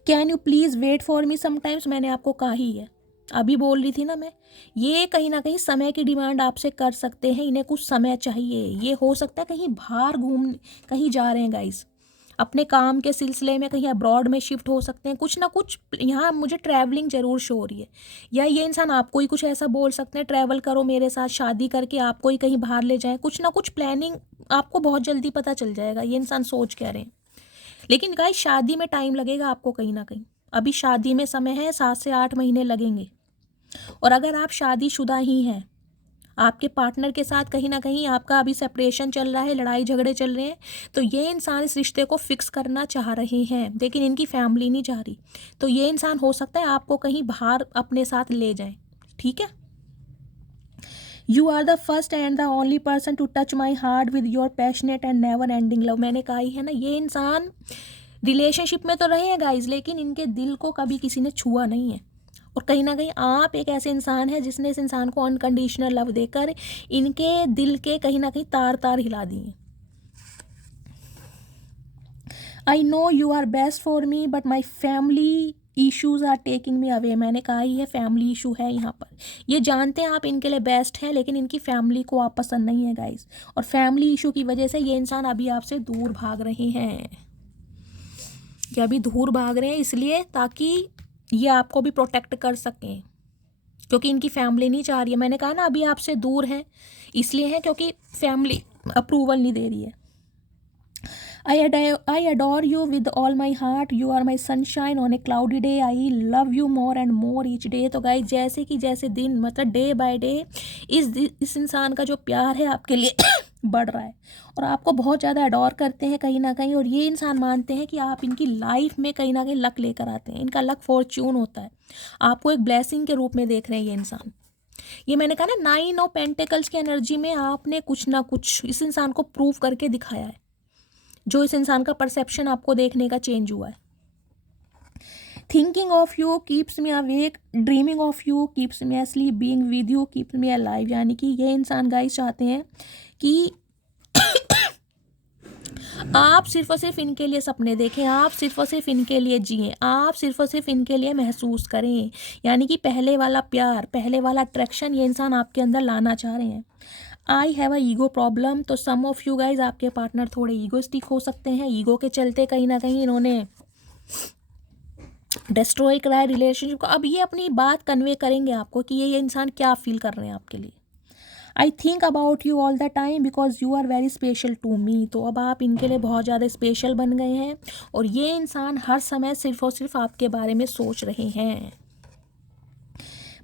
Can you please wait for me sometimes, मैंने आपको कहा ही है, अभी बोल रही थी ना मैं, ये कहीं ना कहीं समय की डिमांड आपसे कर सकते हैं, इन्हें कुछ समय चाहिए। ये हो सकता है कहीं बाहर कहीं जा रहे हैं गाइस, अपने काम के सिलसिले में कहीं अब्रॉड में शिफ्ट हो सकते हैं, कुछ ना कुछ यहाँ मुझे ट्रैवलिंग ज़रूर शो हो रही है। या ये इंसान आपको ही कुछ ऐसा बोल सकते हैं, ट्रैवल करो मेरे साथ, शादी करके आपको ही कहीं बाहर ले जाएं, कुछ ना कुछ प्लानिंग आपको बहुत जल्दी पता चल जाएगा ये इंसान सोच कह रहे हैं। लेकिन गाइस शादी में टाइम लगेगा आपको कहीं ना कहीं, अभी शादी में समय है, 7 से 8 महीने लगेंगे। और अगर आप शादीशुदा ही हैं, आपके पार्टनर के साथ कहीं ना कहीं आपका अभी सेपरेशन चल रहा है, लड़ाई झगड़े चल रहे हैं, तो ये इंसान इस रिश्ते को फिक्स करना चाह रहे हैं, लेकिन इनकी फैमिली नहीं चाह रही। तो ये इंसान हो सकता है आपको कहीं बाहर अपने साथ ले जाए, ठीक है। You are the first and the only person to touch my heart with your passionate and never ending love. मैंने कहा ही है ना, ये इंसान रिलेशनशिप में तो रहे हैं गाइज, लेकिन इनके दिल को कभी किसी ने छुआ नहीं है। और कहीं ना कहीं आप एक ऐसे इंसान है जिसने इस इंसान को अनकंडीशनल लव देकर इनके दिल के कहीं ना कहीं तार तार हिला दिए। I know you are best for me but my family issues are taking me away. मैंने कहा ही है फैमिली इशू है यहाँ पर। ये जानते हैं आप इनके लिए बेस्ट हैं, लेकिन इनकी फैमिली को आप पसंद नहीं है गाइज, और फैमिली इशू की वजह से ये इंसान अभी आपसे दूर भाग रहे हैं। ये अभी दूर भाग रहे हैं इसलिए ताकि ये आपको भी प्रोटेक्ट कर सकें, क्योंकि इनकी फैमिली नहीं चाह रही है। मैंने कहा ना अभी आपसे दूर है, इसलिए है क्योंकि फैमिली अप्रूवल नहीं दे रही है। I adore you with all my heart. You are my sunshine on a cloudy day. I love you more and more each day. तो गाइस जैसे कि जैसे दिन मतलब डे बाय डे इस इंसान का जो प्यार है आपके लिए बढ़ रहा है, और आपको बहुत ज़्यादा अडोर करते हैं कहीं ना कहीं, और ये इंसान मानते हैं कि आप इनकी लाइफ में कहीं ना कहीं लक लेकर आते हैं। इनका लक फॉर्च्यून होता है, आपको एक ब्लेसिंग के रूप में देख रहे हैं ये इंसान। ये मैंने कहा ना 9 ऑफ पेंटिकल्स की एनर्जी में आपने कुछ ना कुछ इस इंसान को प्रूव करके दिखाया है, जो इस इंसान का परसेप्शन आपको देखने का चेंज हुआ है। Thinking of you keeps me awake, dreaming of you keeps me asleep, being with you keeps me alive. यानी कि ये इंसान गाइस चाहते हैं कि आप सिर्फ और सिर्फ इनके लिए सपने देखें, आप सिर्फ और सिर्फ इनके लिए जिएं, आप सिर्फ और सिर्फ इनके लिए महसूस करें। यानी कि पहले वाला प्यार, पहले वाला अट्रैक्शन ये इंसान आपके अंदर लाना चाह रहे हैं। I have a ego problem. तो सम ऑफ यू गाइज, आपके पार्टनर थोड़े ईगोस्टिक हो सकते हैं, ईगो के चलते कहीं ना कहीं इन्होंने डिस्ट्रॉय करा है रिलेशनशिप को। अब ये अपनी बात कन्वे करेंगे आपको कि ये इंसान क्या फील कर रहे हैं आपके लिए। I think about you all the time because you are very special to me. तो अब आप इनके लिए बहुत ज़्यादा स्पेशल बन गए हैं, और ये इंसान हर समय सिर्फ और सिर्फ आपके बारे में सोच रहे हैं।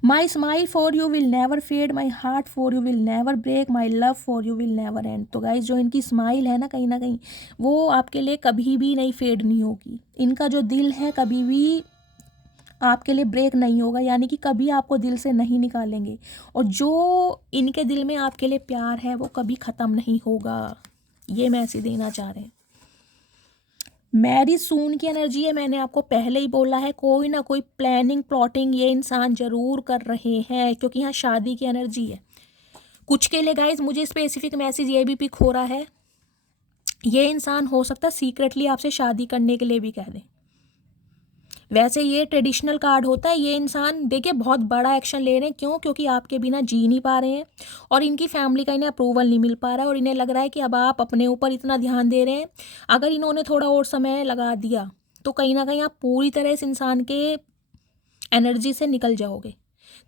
My smile for you will never fade, my heart for you will never break, my love for you will never end. तो गाइज जो इनकी स्माइल है ना कहीं वो आपके लिए कभी भी नहीं फेड नहीं होगी। इनका जो दिल है कभी भी आपके लिए ब्रेक नहीं होगा, यानी कि कभी आपको दिल से नहीं निकालेंगे, और जो इनके दिल में आपके लिए प्यार है वो कभी ख़त्म नहीं होगा। ये मैसेज देना चाह रहे हैं। मैरिज सून की एनर्जी है, मैंने आपको पहले ही बोला है, कोई ना कोई प्लानिंग प्लॉटिंग ये इंसान ज़रूर कर रहे हैं, क्योंकि यहाँ शादी की एनर्जी है। कुछ के लिए गाइज मुझे स्पेसिफिक मैसेज ये भी पिक हो रहा है, ये इंसान हो सकता है सीक्रेटली आपसे शादी करने के लिए भी कह दें। वैसे ये ट्रेडिशनल कार्ड होता है, ये इंसान देखिए बहुत बड़ा एक्शन ले रहे हैं। क्यों? क्योंकि आपके बिना जी नहीं पा रहे हैं, और इनकी फैमिली का इन्हें अप्रूवल नहीं मिल पा रहा है, और इन्हें लग रहा है कि अब आप अपने ऊपर इतना ध्यान दे रहे हैं, अगर इन्होंने थोड़ा और समय लगा दिया तो कहीं ना कहीं आप पूरी तरह इस इंसान के एनर्जी से निकल जाओगे।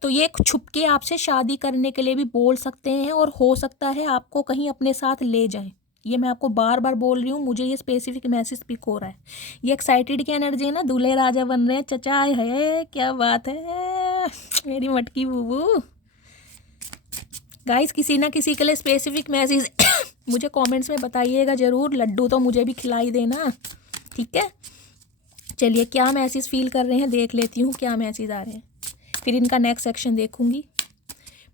तो ये छुप के आपसे शादी करने के लिए भी बोल सकते हैं, और हो सकता है आपको कहीं अपने साथ ले जाएं। ये मैं आपको बार बार बोल रही हूँ, मुझे ये स्पेसिफिक मैसेज पिक हो रहा है। ये एक्साइटेड की एनर्जी है ना, दूल्हे राजा बन रहे हैं, चचा है, क्या बात है मेरी मटकी बूबू। गाइस किसी ना किसी के लिए स्पेसिफिक मैसेज मुझे कमेंट्स में बताइएगा ज़रूर। लड्डू तो मुझे भी खिलाई देना, ठीक है। चलिए क्या मैसेज फील कर रहे हैं देख लेती हूँ, क्या मैसेज आ रहे हैं, फिर इनका नेक्स्ट सेक्शन देखूंगी।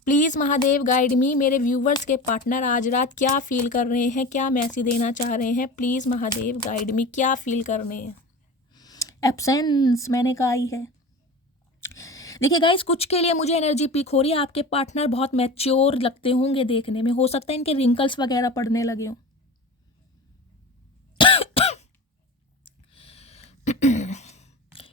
प्लीज़ महादेव गाइड मी। मेरे व्यूवर्स के पार्टनर आज रात क्या फील कर रहे हैं, क्या मैसेज देना चाह रहे हैं, प्लीज़ महादेव गाइड मी, क्या फील कर रहे हैं। एब्सेंस मैंने कहा ही है। देखिए गाइस कुछ के लिए मुझे एनर्जी पिक हो रही है, आपके पार्टनर बहुत मैच्योर लगते होंगे देखने में, हो सकता है इनके रिंकल्स वगैरह पड़ने लगे हों।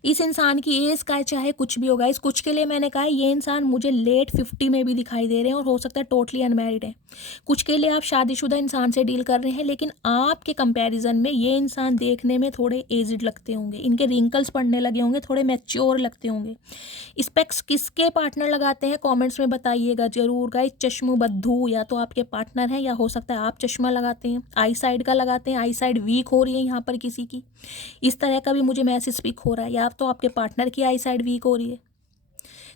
इस इंसान की एज का है चाहे कुछ भी होगा, इस कुछ के लिए मैंने कहा है ये इंसान मुझे लेट 50 में भी दिखाई दे रहे हैं और हो सकता है टोटली अनमैरिड है। कुछ के लिए आप शादीशुदा इंसान से डील कर रहे हैं, लेकिन आपके कंपैरिजन में ये इंसान देखने में थोड़े एजिड लगते होंगे, इनके रिंकल्स पड़ने लगे होंगे, थोड़े मैच्योर लगते होंगे। स्पेक्स किसके पार्टनर लगाते हैं कमेंट्स में बताइएगा जरूर गाइस। चश्मबद्धू या तो आपके पार्टनर हैं या हो सकता है आप चश्मा लगाते हैं, आई साइड का लगाते हैं, आई साइड वीक हो रही है यहाँ पर किसी की, इस तरह का भी मुझे मैसेज पिक हो रहा है, या तो आपके पार्टनर की आई साइड वीक हो रही है।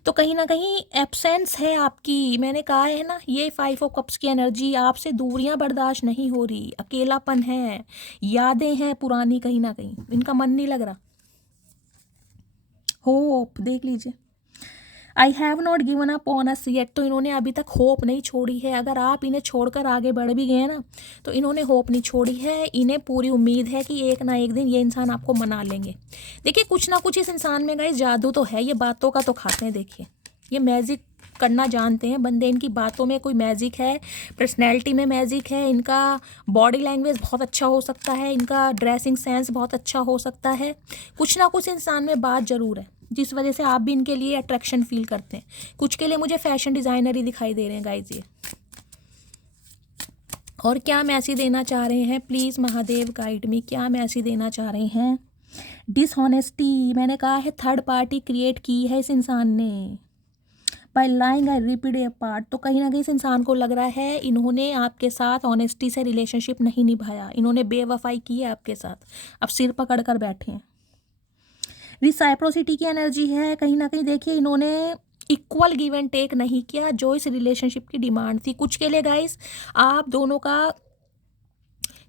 तो कहीं ना कहीं एब्सेंस है आपकी, मैंने कहा है ना, ये 5 ऑफ कप्स की एनर्जी, आपसे दूरियां बर्दाश्त नहीं हो रही, अकेलापन है, यादें हैं पुरानी, कहीं ना कहीं इनका मन नहीं लग रहा। होप देख लीजिए, I have not given up on us yet, तो इन्होंने अभी तक होप नहीं छोड़ी है। अगर आप इन्हें छोड़कर आगे बढ़ भी गए ना तो इन्होंने होप नहीं छोड़ी है, इन्हें पूरी उम्मीद है कि एक ना एक दिन ये इंसान आपको मना लेंगे। देखिए कुछ ना कुछ इस इंसान में गाइस जादू तो है, ये बातों का तो खाते हैं, देखिए ये मैजिक करना जानते हैं बंदे, इनकी बातों में कोई मैजिक है, पर्सनैलिटी में मैजिक है, इनका बॉडी लैंग्वेज बहुत अच्छा हो सकता है, इनका ड्रेसिंग सेंस बहुत अच्छा हो सकता है, कुछ ना कुछ इंसान में बात ज़रूर है जिस वजह से आप भी इनके लिए अट्रैक्शन फील करते हैं। कुछ के लिए मुझे फैशन डिज़ाइनर ही दिखाई दे रहे हैं गाइज ये। और क्या मैसेज देना चाह रहे हैं, प्लीज़ महादेव गाइड मी, क्या मैसेज देना चाह रहे हैं। डिसऑनेस्टी, मैंने कहा है थर्ड पार्टी क्रिएट की है इस इंसान ने, bye lying I repeat A part, तो कहीं ना कहीं इस इंसान को लग रहा है इन्होंने आपके साथ ऑनेस्टी से रिलेशनशिप नहीं निभाया, इन्होंने बेवफाई की है आपके साथ, अब सिर पकड़ कर बैठे हैं। रिसाइप्रोसिटी की एनर्जी है, कहीं ना कहीं देखिए इन्होंने इक्वल गिव एंड टेक नहीं किया जो इस रिलेशनशिप की डिमांड थी। कुछ के लिए गाइस आप दोनों का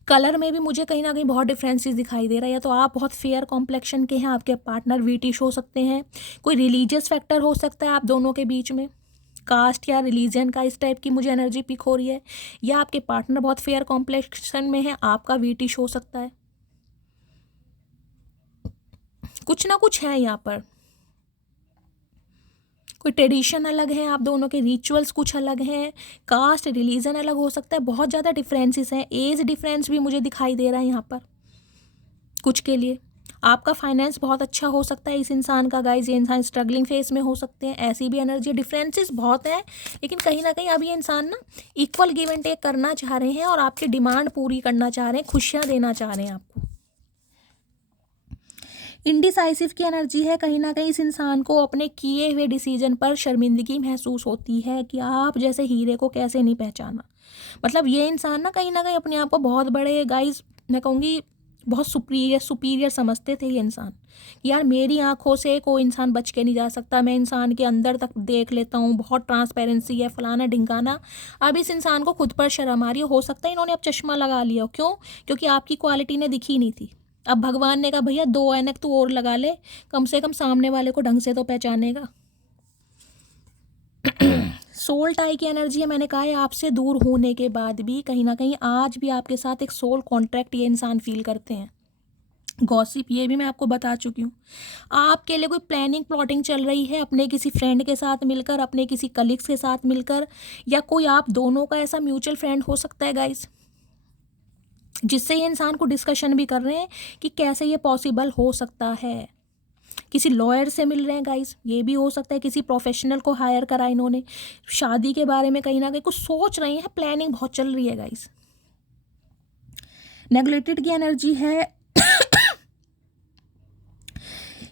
कलर में भी मुझे कहीं ना कहीं बहुत डिफरेंसेस दिखाई दे रहा है, या तो आप बहुत फेयर कॉम्प्लेक्शन के हैं, आपके पार्टनर वीटिश हो सकते हैं, कोई रिलीजियस फैक्टर हो सकता है आप दोनों के बीच में, कास्ट या रिलीजन का इस टाइप की मुझे एनर्जी पिक हो रही है, या आपके पार्टनर बहुत फेयर कॉम्प्लेक्शन में है, आपका वीटिश हो सकता है, कुछ ना कुछ है यहाँ पर, कोई ट्रेडिशन अलग है, आप दोनों के रिचुअल्स कुछ अलग हैं, कास्ट रिलीजन अलग हो सकता है, बहुत ज़्यादा डिफरेंसेस हैं, एज डिफरेंस भी मुझे दिखाई दे रहा है यहाँ पर। कुछ के लिए आपका फाइनेंस बहुत अच्छा हो सकता है इस इंसान का गाइज, ये इंसान स्ट्रगलिंग फेस में हो सकते हैं, ऐसी भी एनर्जी, डिफरेंसेस बहुत हैं, लेकिन कहीं ना कहीं अब ये इंसान ना इक्वल गिव एंड टेक करना चाह रहे हैं और आपकी डिमांड पूरी करना चाह रहे हैं, खुशियाँ देना चाह रहे हैं आपको। इनडिसाइसिव की एनर्जी है, कहीं ना कहीं इस इंसान को अपने किए हुए डिसीजन पर शर्मिंदगी महसूस होती है कि आप जैसे हीरे को कैसे नहीं पहचाना। मतलब ये इंसान ना कहीं अपने आप को बहुत बड़े गाइज, मैं कहूँगी बहुत सुपीरियर समझते थे ये इंसान, यार मेरी आंखों से कोई इंसान बच के नहीं जा सकता, मैं इंसान के अंदर तक देख लेता हूँ, बहुत ट्रांसपेरेंसी है, फलाना ढिंकाना। अब इस इंसान को खुद पर शर्म आ रही हो सकता है इन्होंने अब चश्मा लगा लिया हो, क्यों, क्योंकि आपकी क्वालिटी ने दिखी नहीं थी। अब भगवान ने कहा भैया 2 ऐनक तू और लगा ले, कम से कम सामने वाले को ढंग से तो पहचानेगा। सोल टाई की एनर्जी है, मैंने कहा है आपसे दूर होने के बाद भी कहीं ना कहीं आज भी आपके साथ एक सोल कॉन्ट्रैक्ट ये इंसान फील करते हैं। गॉसिप ये भी मैं आपको बता चुकी हूँ, आपके लिए कोई प्लानिंग प्लॉटिंग चल रही है अपने किसी फ्रेंड के साथ मिलकर, अपने किसी कलीग्स के साथ मिलकर, या कोई आप दोनों का ऐसा म्यूचुअल फ्रेंड हो सकता है गाइस, जिससे ये इंसान को डिस्कशन भी कर रहे हैं कि कैसे ये पॉसिबल हो सकता है। किसी लॉयर से मिल रहे हैं गाइस, ये भी हो सकता है, किसी प्रोफेशनल को हायर करा इन्होंने, शादी के बारे में कहीं ना कहीं कुछ सोच रहे हैं, प्लानिंग बहुत चल रही है गाइस। नेगलेक्टेड की एनर्जी है,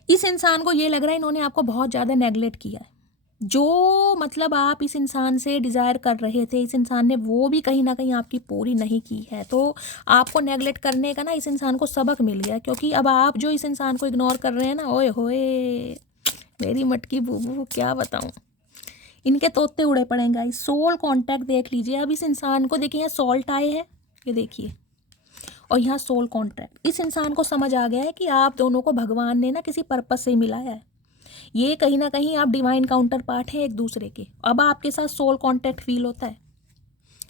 इस इंसान को ये लग रहा है इन्होंने आपको बहुत ज़्यादा नेगलेक्ट किया है, जो मतलब आप इस इंसान से डिज़ायर कर रहे थे इस इंसान ने वो भी कहीं ना कहीं आपकी पूरी नहीं की है, तो आपको नेगलेक्ट करने का ना इस इंसान को सबक मिल गया, क्योंकि अब आप जो इस इंसान को इग्नोर कर रहे हैं ना, ओए होए मेरी मटकी बूबू क्या बताऊं, इनके तोते उड़े पड़ेंगे। इस सोल कांटेक्ट देख लीजिए, अब इस इंसान को देखिए यहाँ सॉल्ट आए है, ये देखिए, और यहाँ सोल कांटेक्ट, इस इंसान को समझ आ गया है कि आप दोनों को भगवान ने ना किसी पर्पस से मिलाया है, ये कहीं ना कहीं आप डिवाइन काउंटर पार्ट हैं एक दूसरे के, अब आपके साथ सोल कांटेक्ट फील होता है,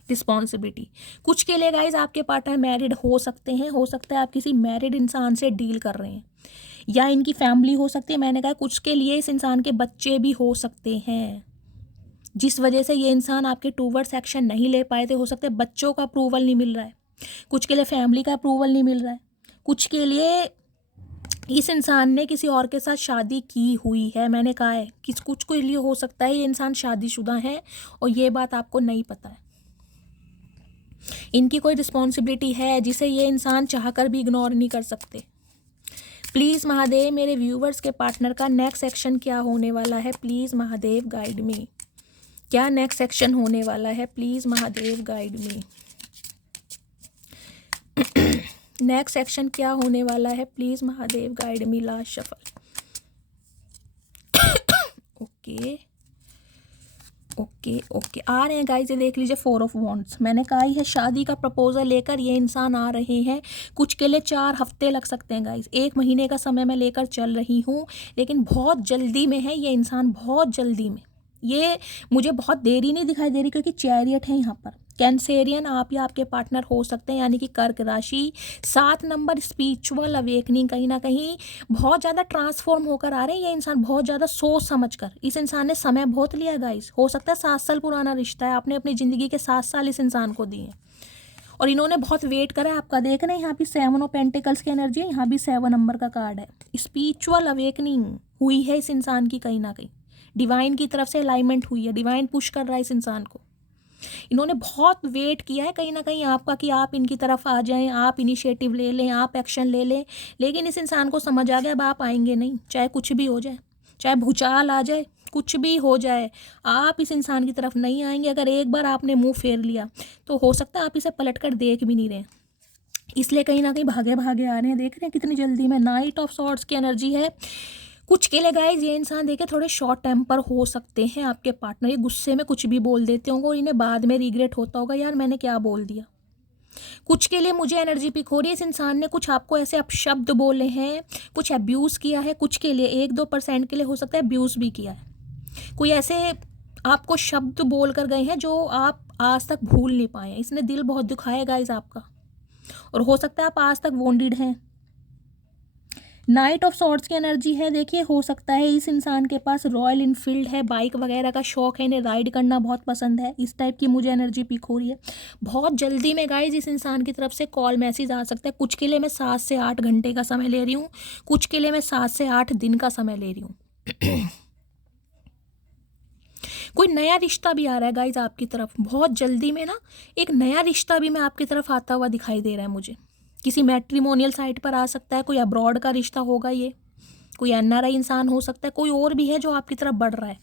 रिस्पॉन्सिबिलिटी। कुछ के लिए गाइज आपके पार्टनर मैरिड हो सकते हैं, हो सकता है आप किसी मैरिड इंसान से डील कर रहे हैं, या इनकी फैमिली हो सकती है, मैंने कहा कुछ के लिए इस इंसान के बच्चे भी हो सकते हैं, जिस वजह से ये इंसान आपके टूवर्ड्स एक्शन नहीं ले पाए थे, हो सकता है बच्चों का अप्रूवल नहीं मिल रहा है, कुछ के लिए फैमिली का अप्रूवल नहीं मिल रहा है, कुछ के लिए इस इंसान ने किसी और के साथ शादी की हुई है, मैंने कहा है किस कुछ के लिए हो सकता है ये इंसान शादीशुदा है और ये बात आपको नहीं पता है। इनकी कोई रिस्पॉन्सिबिलिटी है जिसे ये इंसान चाहकर भी इग्नोर नहीं कर सकते। प्लीज़ महादेव मेरे व्यूवर्स के पार्टनर का नेक्स्ट एक्शन क्या होने वाला है, प्लीज़ महादेव गाइड मी। क्या नेक्स्ट एक्शन होने वाला है, please Mahadev guide me. Next action क्या होने वाला है, please Mahadev guide me. Last shuffle. Okay okay okay, आ रहे हैं गाइस, ये देख लीजिए 4 ऑफ वॉन्ड्स। मैंने कहा ही है शादी का प्रपोजल लेकर ये इंसान आ रहे हैं। कुछ के लिए 4 हफ्ते लग सकते हैं गाइस, 1 महीने का समय मैं लेकर चल रही हूँ, लेकिन बहुत जल्दी में है ये इंसान, बहुत जल्दी में। ये मुझे बहुत देरी नहीं दिखाई दे रही क्योंकि चैरियट है यहाँ पर। कैंसेरियन आप या आपके पार्टनर हो सकते हैं, यानी कि कर्क राशि। 7 नंबर स्पिरिचुअल अवेकनिंग, कहीं ना कहीं बहुत ज़्यादा ट्रांसफॉर्म होकर आ रहे हैं ये इंसान, बहुत ज़्यादा सोच समझ कर। इस इंसान ने समय बहुत लिया गाइस, हो सकता है 7 साल पुराना रिश्ता है, आपने अपनी ज़िंदगी के 7 साल इस इंसान को दिए और इन्होंने बहुत वेट करा है आपका। देख रहे हैं यहाँ भी 7 ऑफ पेंटिकल्स की एनर्जी है, यहाँ भी 7 नंबर का कार्ड है। स्पिरिचुअल अवेकनिंग हुई है इस इंसान की, कहीं ना कहीं डिवाइन की तरफ से अलाइनमेंट हुई है, डिवाइन पुश कर रहा है इस इंसान को। इन्होंने बहुत वेट किया है कहीं ना कहीं आपका कि आप इनकी तरफ आ जाएं, आप इनिशिएटिव ले लें, आप एक्शन ले लें, लेकिन इस इंसान को समझ आ गया अब आप आएंगे नहीं, चाहे कुछ भी हो जाए, चाहे भूचाल आ जाए, कुछ भी हो जाए, आप इस इंसान की तरफ नहीं आएंगे। अगर एक बार आपने मुंह फेर लिया तो हो सकता है आप इसे पलट कर देख भी नहीं रहे, इसलिए कहीं ना कहीं भागे भागे आ रहे हैं। देख रहे हैं कितनी जल्दी में। नाइट ऑफ सॉर्ड्स की एनर्जी है। कुछ के लिए गाइज ये इंसान देखे थोड़े शॉर्ट टेम्पर हो सकते हैं आपके पार्टनर, ये गुस्से में कुछ भी बोल देते होंगे और इन्हें बाद में रिग्रेट होता होगा यार मैंने क्या बोल दिया। कुछ के लिए मुझे एनर्जी पिक हो रही है इस इंसान ने कुछ आपको ऐसे अपशब्द बोले हैं, कुछ अब्यूज़ किया है। कुछ के लिए 1-2% के लिए हो सकता है अब्यूज़ भी किया है। कोई ऐसे आपको शब्द बोल कर गए हैं जो आप आज तक भूल नहीं पाए हैं। इसने दिल बहुत दुखाया गाइज आपका और हो सकता है आप आज तक वॉन्डेड हैं। नाइट ऑफ सॉर्ड्स की एनर्जी है। देखिए हो सकता है इस इंसान के पास रॉयल इनफील्ड है, बाइक वगैरह का शौक है, इन्हें राइड करना बहुत पसंद है। इस टाइप की मुझे एनर्जी पिक हो रही है। बहुत जल्दी में गाइज इस इंसान की तरफ से कॉल मैसेज आ सकता है। कुछ के लिए मैं 7 से 8 घंटे का समय ले रही हूँ, कुछ के लिए मैं 7 से 8 दिन का समय ले रही हूँ। कोई नया रिश्ता भी आ रहा है गाइज आपकी तरफ बहुत जल्दी में ना। एक नया रिश्ता भी मैं आपकी तरफ आता हुआ दिखाई दे रहा है मुझे। किसी मैट्रिमोनियल साइट पर आ सकता है, कोई अब्रॉड का रिश्ता होगा, ये कोई एनआरआई इंसान हो सकता है, कोई और भी है जो आपकी तरफ बढ़ रहा है।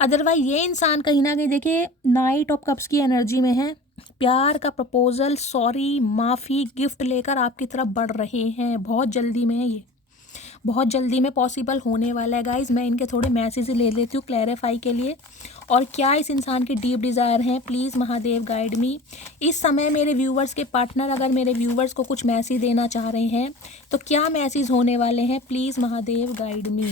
अदरवाइज ये इंसान कहीं ना कहीं देखिए नाइट ऑफ कप्स की एनर्जी में है। प्यार का प्रपोजल, सॉरी, माफ़ी, गिफ्ट लेकर आपकी तरफ बढ़ रहे हैं। बहुत जल्दी में है ये, बहुत जल्दी में पॉसिबल होने वाला है गाइज। मैं इनके थोड़े मैसेज ले लेती हूँ क्लैरिफाई के लिए। और क्या इस इंसान के डीप डिज़ायर हैं, प्लीज़ महादेव गाइड मी। इस समय मेरे व्यूवर्स के पार्टनर अगर मेरे व्यूवर्स को कुछ मैसेज देना चाह रहे हैं तो क्या मैसेज होने वाले हैं, प्लीज़ महादेव गाइड मी।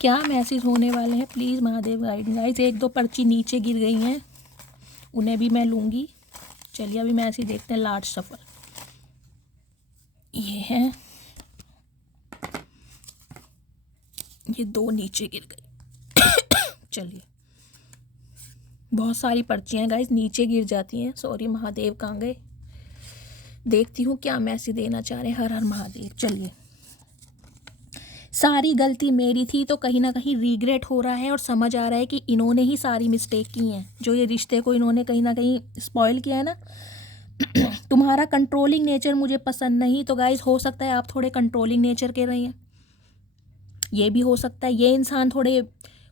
क्या मैसेज होने वाले हैं, please Mahadev guide me. Guys 1-2 पर्ची नीचे गिर गई हैं, उन्हें भी मैं लूँगी। चलिए अभी मैसेज देखते हैं। लार्ज सफल ये है, ये 2 नीचे गिर गई। चलिए बहुत सारी पर्चियाँ गाइस नीचे गिर जाती हैं, सॉरी महादेव कहाँ गए। देखती हूँ क्या मैसेज देना चाह रहे हैं। हर हर महादेव। चलिए सारी गलती मेरी थी तो कहीं ना कहीं रिग्रेट हो रहा है और समझ आ रहा है कि इन्होंने ही सारी मिस्टेक की हैं, जो ये रिश्ते को इन्होंने कहीं ना कहीं स्पॉइल किया है ना। तुम्हारा कंट्रोलिंग नेचर मुझे पसंद नहीं, तो गाइस हो सकता है आप थोड़े कंट्रोलिंग नेचर के रही हैं, ये भी हो सकता है। ये इंसान थोड़े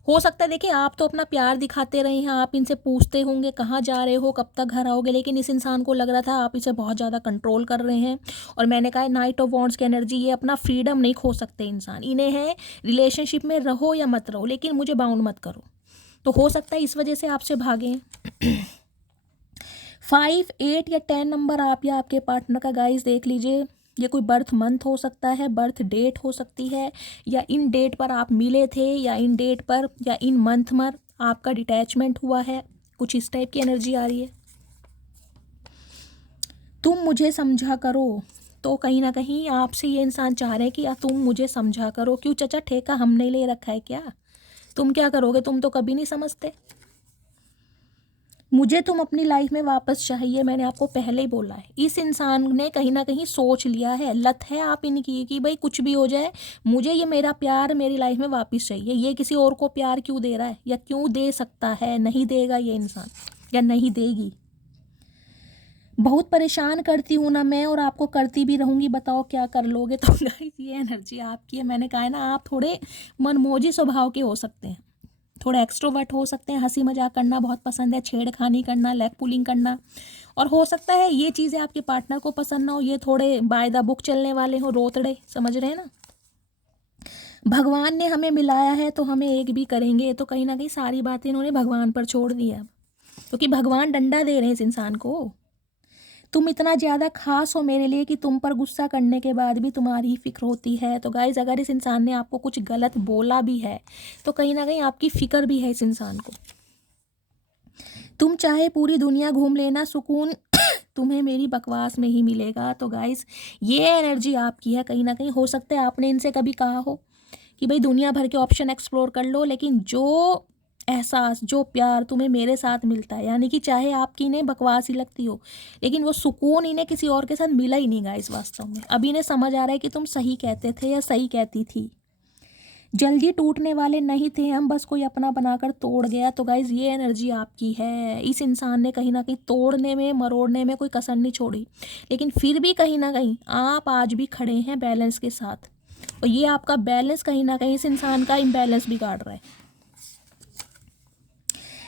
हो सकता है, देखिए आप तो अपना प्यार दिखाते रहे हैं, आप इनसे पूछते होंगे कहाँ जा रहे हो, कब तक घर आओगे, लेकिन इस इंसान को लग रहा था आप इसे बहुत ज़्यादा कंट्रोल कर रहे हैं। और मैंने कहा नाइट ऑफ वॉन्ड्स की एनर्जी, ये अपना फ्रीडम नहीं खो सकते इंसान। इन्हें है रिलेशनशिप में रहो या मत रहो, लेकिन मुझे बाउंड मत करो। तो हो सकता है इस वजह से आपसे भागे। 5, 8 या 10 नंबर आप या आपके पार्टनर का गाइस देख लीजिए। ये कोई बर्थ मंथ हो सकता है, बर्थ डेट हो सकती है, या इन डेट पर आप मिले थे, या इन डेट पर या इन मंथ पर आपका डिटैचमेंट हुआ है। कुछ इस टाइप की एनर्जी आ रही है। तुम मुझे समझा करो, तो कहीं ना कहीं आपसे ये इंसान चाह रहे हैं कि तुम मुझे समझा करो। क्यों चाचा, ठेका हमने ले रखा है क्या? तुम क्या करोगे, तुम तो कभी नहीं समझते। मुझे तुम अपनी लाइफ में वापस चाहिए, मैंने आपको पहले ही बोला है। इस इंसान ने कहीं ना कहीं सोच लिया है, लत है आप इनकी कि भाई कुछ भी हो जाए, मुझे ये मेरा प्यार मेरी लाइफ में वापस चाहिए। ये किसी और को प्यार क्यों दे रहा है, या क्यों दे सकता है, नहीं देगा ये इंसान, या नहीं देगी। बहुत परेशान करती हूँ ना मैं, और आपको करती भी रहूँगी, बताओ क्या कर लोगे। तो गाइस ये एनर्जी आपकी है। मैंने कहा है ना, आप थोड़े मनमोजी स्वभाव के हो सकते हैं, थोड़े एक्सट्रोवर्ट हो सकते हैं, हंसी मजाक करना बहुत पसंद है, छेड़खानी करना, लेग पुलिंग करना, और हो सकता है ये चीज़ें आपके पार्टनर को पसंद ना हो। ये थोड़े बाय द बुक चलने वाले हो, रोतड़े, समझ रहे हैं ना। भगवान ने हमें मिलाया है तो हमें एक भी करेंगे, तो कहीं ना कहीं सारी बातें इन्होंने भगवान पर छोड़ दी है अब, क्योंकि भगवान डंडा दे रहे हैं इस इंसान को। तुम इतना ज़्यादा खास हो मेरे लिए कि तुम पर गुस्सा करने के बाद भी तुम्हारी फिक्र होती है। तो गाइज अगर इस इंसान ने आपको कुछ गलत बोला भी है तो कहीं ना कहीं आपकी फिक्र भी है इस इंसान को। तुम चाहे पूरी दुनिया घूम लेना, सुकून तुम्हें मेरी बकवास में ही मिलेगा। तो गाइज ये एनर्जी आपकी है। कहीं ना कहीं हो सकता है आपने इनसे कभी कहा हो कि भाई दुनिया भर के ऑप्शन एक्सप्लोर कर लो, लेकिन जो एहसास, जो प्यार तुम्हें मेरे साथ मिलता है, यानी कि चाहे आपकी इन्हें बकवास ही लगती हो, लेकिन वो सुकून इन्हें किसी और के साथ मिला ही नहीं गाइस वास्तव में। अब इन्हें समझ आ रहा है कि तुम सही कहते थे या सही कहती थी। जल्दी टूटने वाले नहीं थे हम, बस कोई अपना बनाकर तोड़ गया। तो गाइज ये एनर्जी आपकी है। इस इंसान ने कहीं ना कहीं तोड़ने में, मरोड़ने में कोई कसर नहीं छोड़ी, लेकिन फिर भी कहीं ना कहीं आप आज भी खड़े हैं बैलेंस के साथ, और ये आपका बैलेंस कहीं ना कहीं इस इंसान का इम्बैलेंस बिगाड़ रहा है।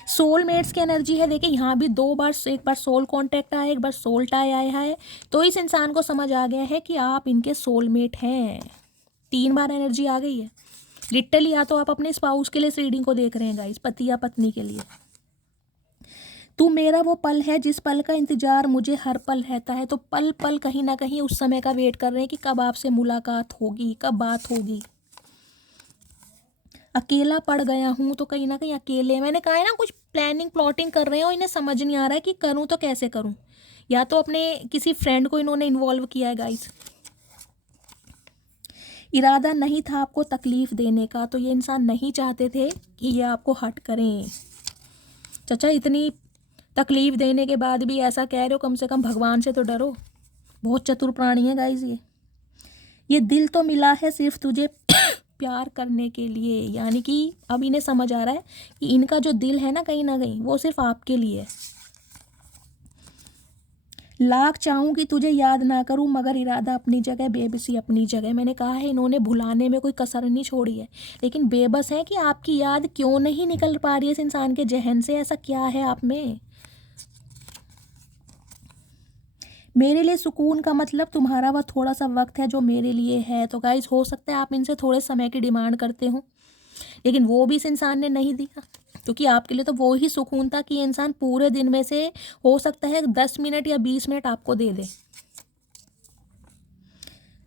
सोलमेट्स की एनर्जी है। देखिए यहाँ भी दो बार, एक बार सोल कांटेक्ट आया, एक बार सोल टाई आया है। तो इस इंसान को समझ आ गया है कि आप इनके सोलमेट हैं। 3 बार एनर्जी आ गई है लिटरली। या तो आप अपने स्पाउस के लिए इस रीडिंग को देख रहे हैं गाइस, पति या पत्नी के लिए। तू मेरा वो पल है जिस पल का इंतजार मुझे हर पल रहता है। तो पल पल कहीं ना कहीं उस समय का वेट कर रहे हैं कि कब आपसे मुलाकात होगी, कब बात होगी। अकेला पड़ गया हूँ, तो कहीं ना कहीं अकेले, मैंने कहा है ना, कुछ प्लानिंग प्लॉटिंग कर रहे हैं और इन्हें समझ नहीं आ रहा है कि करूँ तो कैसे करूँ। या तो अपने किसी फ्रेंड को इन्होंने इन्वॉल्व किया है गाइस। इरादा नहीं था आपको तकलीफ देने का, तो ये इंसान नहीं चाहते थे कि ये आपको हर्ट करें। चाचा इतनी तकलीफ देने के बाद भी ऐसा कह रहे हो, कम से कम भगवान से तो डरो। बहुत चतुर प्राणी है गाइस ये दिल तो मिला है सिर्फ तुझे प्यार करने के लिए। यानी कि अब इन्हें समझ आ रहा है कि इनका जो दिल है ना कहीं वो सिर्फ आपके लिए है। लाख चाहूँ कि तुझे याद ना करूँ, मगर इरादा अपनी जगह, बेबसी अपनी जगह। मैंने कहा है इन्होंने भुलाने में कोई कसर नहीं छोड़ी है, लेकिन बेबस है कि आपकी याद क्यों नहीं निकल पा रही है इस इंसान के जहन से। ऐसा क्या है आप में। मेरे लिए सुकून का मतलब तुम्हारा वह थोड़ा सा वक्त है जो मेरे लिए है। तो गाइज हो सकता है आप इनसे थोड़े समय की डिमांड करते हो, लेकिन वो भी इस इंसान ने नहीं दिया, क्योंकि आपके लिए तो वो ही सुकून था कि ये इंसान पूरे दिन में से हो सकता है 10 मिनट या 20 मिनट आपको दे दे।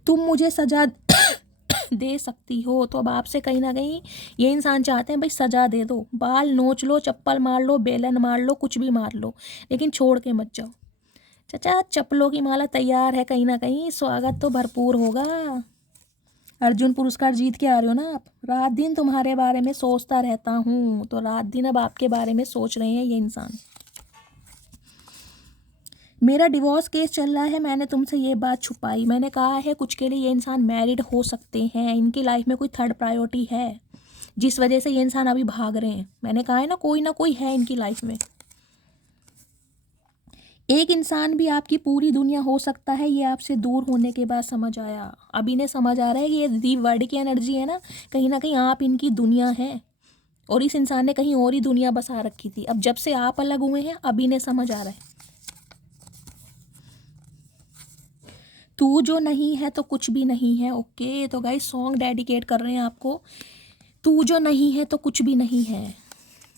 तुम मुझे सजा दे सकती हो। तो अब आपसे कहीं ना कहीं ये इंसान चाहते हैं भाई सजा दे दो, बाल नोच लो, चप्पल मार लो, बेलन मार लो, कुछ भी मार लो, लेकिन छोड़ के मत जाओ। चाचा चप्पलों की माला तैयार है, कहीं ना कहीं स्वागत तो भरपूर होगा। अर्जुन पुरस्कार जीत के आ रहे हो ना आप। रात दिन तुम्हारे बारे में सोचता रहता हूँ, तो रात दिन अब आपके बारे में सोच रहे हैं ये इंसान। मेरा डिवोर्स केस चल रहा है, मैंने तुमसे ये बात छुपाई। मैंने कहा है कुछ के लिए ये इंसान मैरिड हो सकते हैं, इनकी लाइफ में कोई थर्ड प्रायोरिटी है जिस वजह से ये इंसान अभी भाग रहे हैं। मैंने कहा है ना कोई है इनकी लाइफ में। एक इंसान भी आपकी पूरी दुनिया हो सकता है, ये आपसे दूर होने के बाद समझ आया। अब इन्हें समझ आ रहा है कि ये दी वर्ड की एनर्जी है ना कहीं आप इनकी दुनिया है, और इस इंसान ने कहीं और ही दुनिया बसा रखी थी। अब जब से आप अलग हुए हैं अब इन्हें समझ आ रहा है। तू जो नहीं है तो कुछ भी नहीं है। ओके तो गाइस सॉन्ग डेडिकेट कर रहे हैं आपको। तू जो नहीं है तो कुछ भी नहीं है।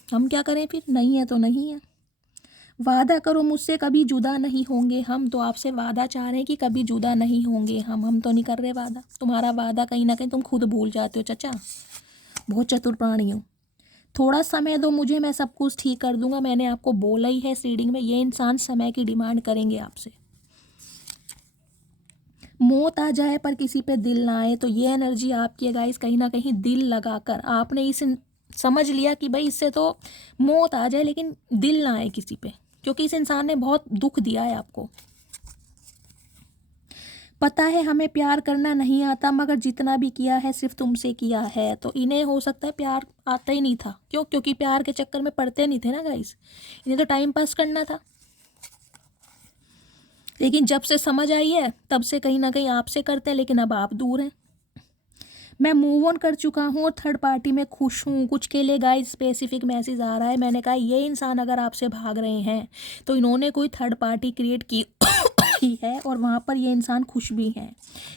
हम क्या करें फिर, नहीं है तो नहीं है। वादा करो मुझसे कभी जुदा नहीं होंगे हम। तो आपसे वादा चाह रहे हैं कि कभी जुदा नहीं होंगे हम तो नहीं कर रहे वादा। तुम्हारा वादा कहीं ना कहीं तुम खुद भूल जाते हो चाचा। बहुत चतुर प्राणी हो। थोड़ा समय दो मुझे, मैं सब कुछ ठीक कर दूंगा। मैंने आपको बोला ही है इस रीडिंग में, ये इंसान समय की डिमांड करेंगे आपसे। मौत आ जाए पर किसी पे दिल ना आए। तो ये एनर्जी आपकी है गाइस। कहीं ना कहीं दिल लगाकर आपने इस समझ लिया कि भाई इससे तो मौत आ जाए लेकिन दिल ना आए किसी पे, क्योंकि इस इंसान ने बहुत दुख दिया है आपको। पता है हमें प्यार करना नहीं आता, मगर जितना भी किया है सिर्फ तुमसे किया है। तो इन्हें हो सकता है प्यार आता ही नहीं था। क्यों? क्योंकि प्यार के चक्कर में पड़ते नहीं थे ना गाइस, इन्हें तो टाइम पास करना था। लेकिन जब से समझ आई है तब से कहीं ना कहीं आपसे करते हैं, लेकिन अब आप दूर हैं। मैं मूव ऑन कर चुका हूँ और थर्ड पार्टी में खुश हूँ। कुछ के लिए गाइस स्पेसिफिक मैसेज आ रहा है। मैंने कहा ये इंसान अगर आपसे भाग रहे हैं तो इन्होंने कोई थर्ड पार्टी क्रिएट की ही है और वहाँ पर ये इंसान खुश भी है।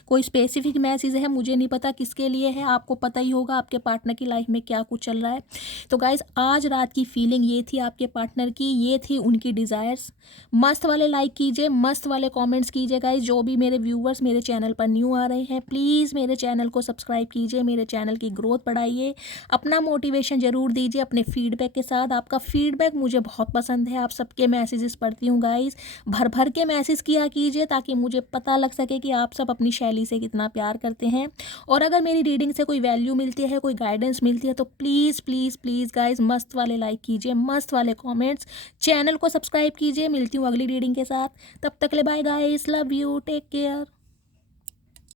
कोई स्पेसिफिक मैसेज है, मुझे नहीं पता किसके लिए है, आपको पता ही होगा आपके पार्टनर की लाइफ में क्या कुछ चल रहा है। तो गाइस आज रात की फीलिंग ये थी आपके पार्टनर की, ये थी उनकी डिज़ायर्स। मस्त वाले लाइक कीजिए, मस्त वाले कमेंट्स कीजिए गाइस। जो भी मेरे व्यूवर्स मेरे चैनल पर न्यू आ रहे हैं, प्लीज़ मेरे चैनल को सब्सक्राइब कीजिए, मेरे चैनल की ग्रोथ बढ़ाइए, अपना मोटिवेशन ज़रूर दीजिए अपने फीडबैक के साथ। आपका फीडबैक मुझे बहुत पसंद है, आप सबके मैसेजेस पढ़ती हूँ गाइस। भर भर के मैसेज किया कीजिए ताकि मुझे पता लग सके कि आप सब अपनी शैली से कितना प्यार करते हैं। और अगर मेरी रीडिंग से कोई वैल्यू मिलती है, कोई गाइडेंस मिलती है, तो प्लीज़ प्लीज़ प्लीज़ गाइस मस्त वाले लाइक कीजिए, मस्त वाले कमेंट्स, चैनल को सब्सक्राइब कीजिए। मिलती हूँ अगली रीडिंग के साथ, तब तक ले bye guys, love you, take care.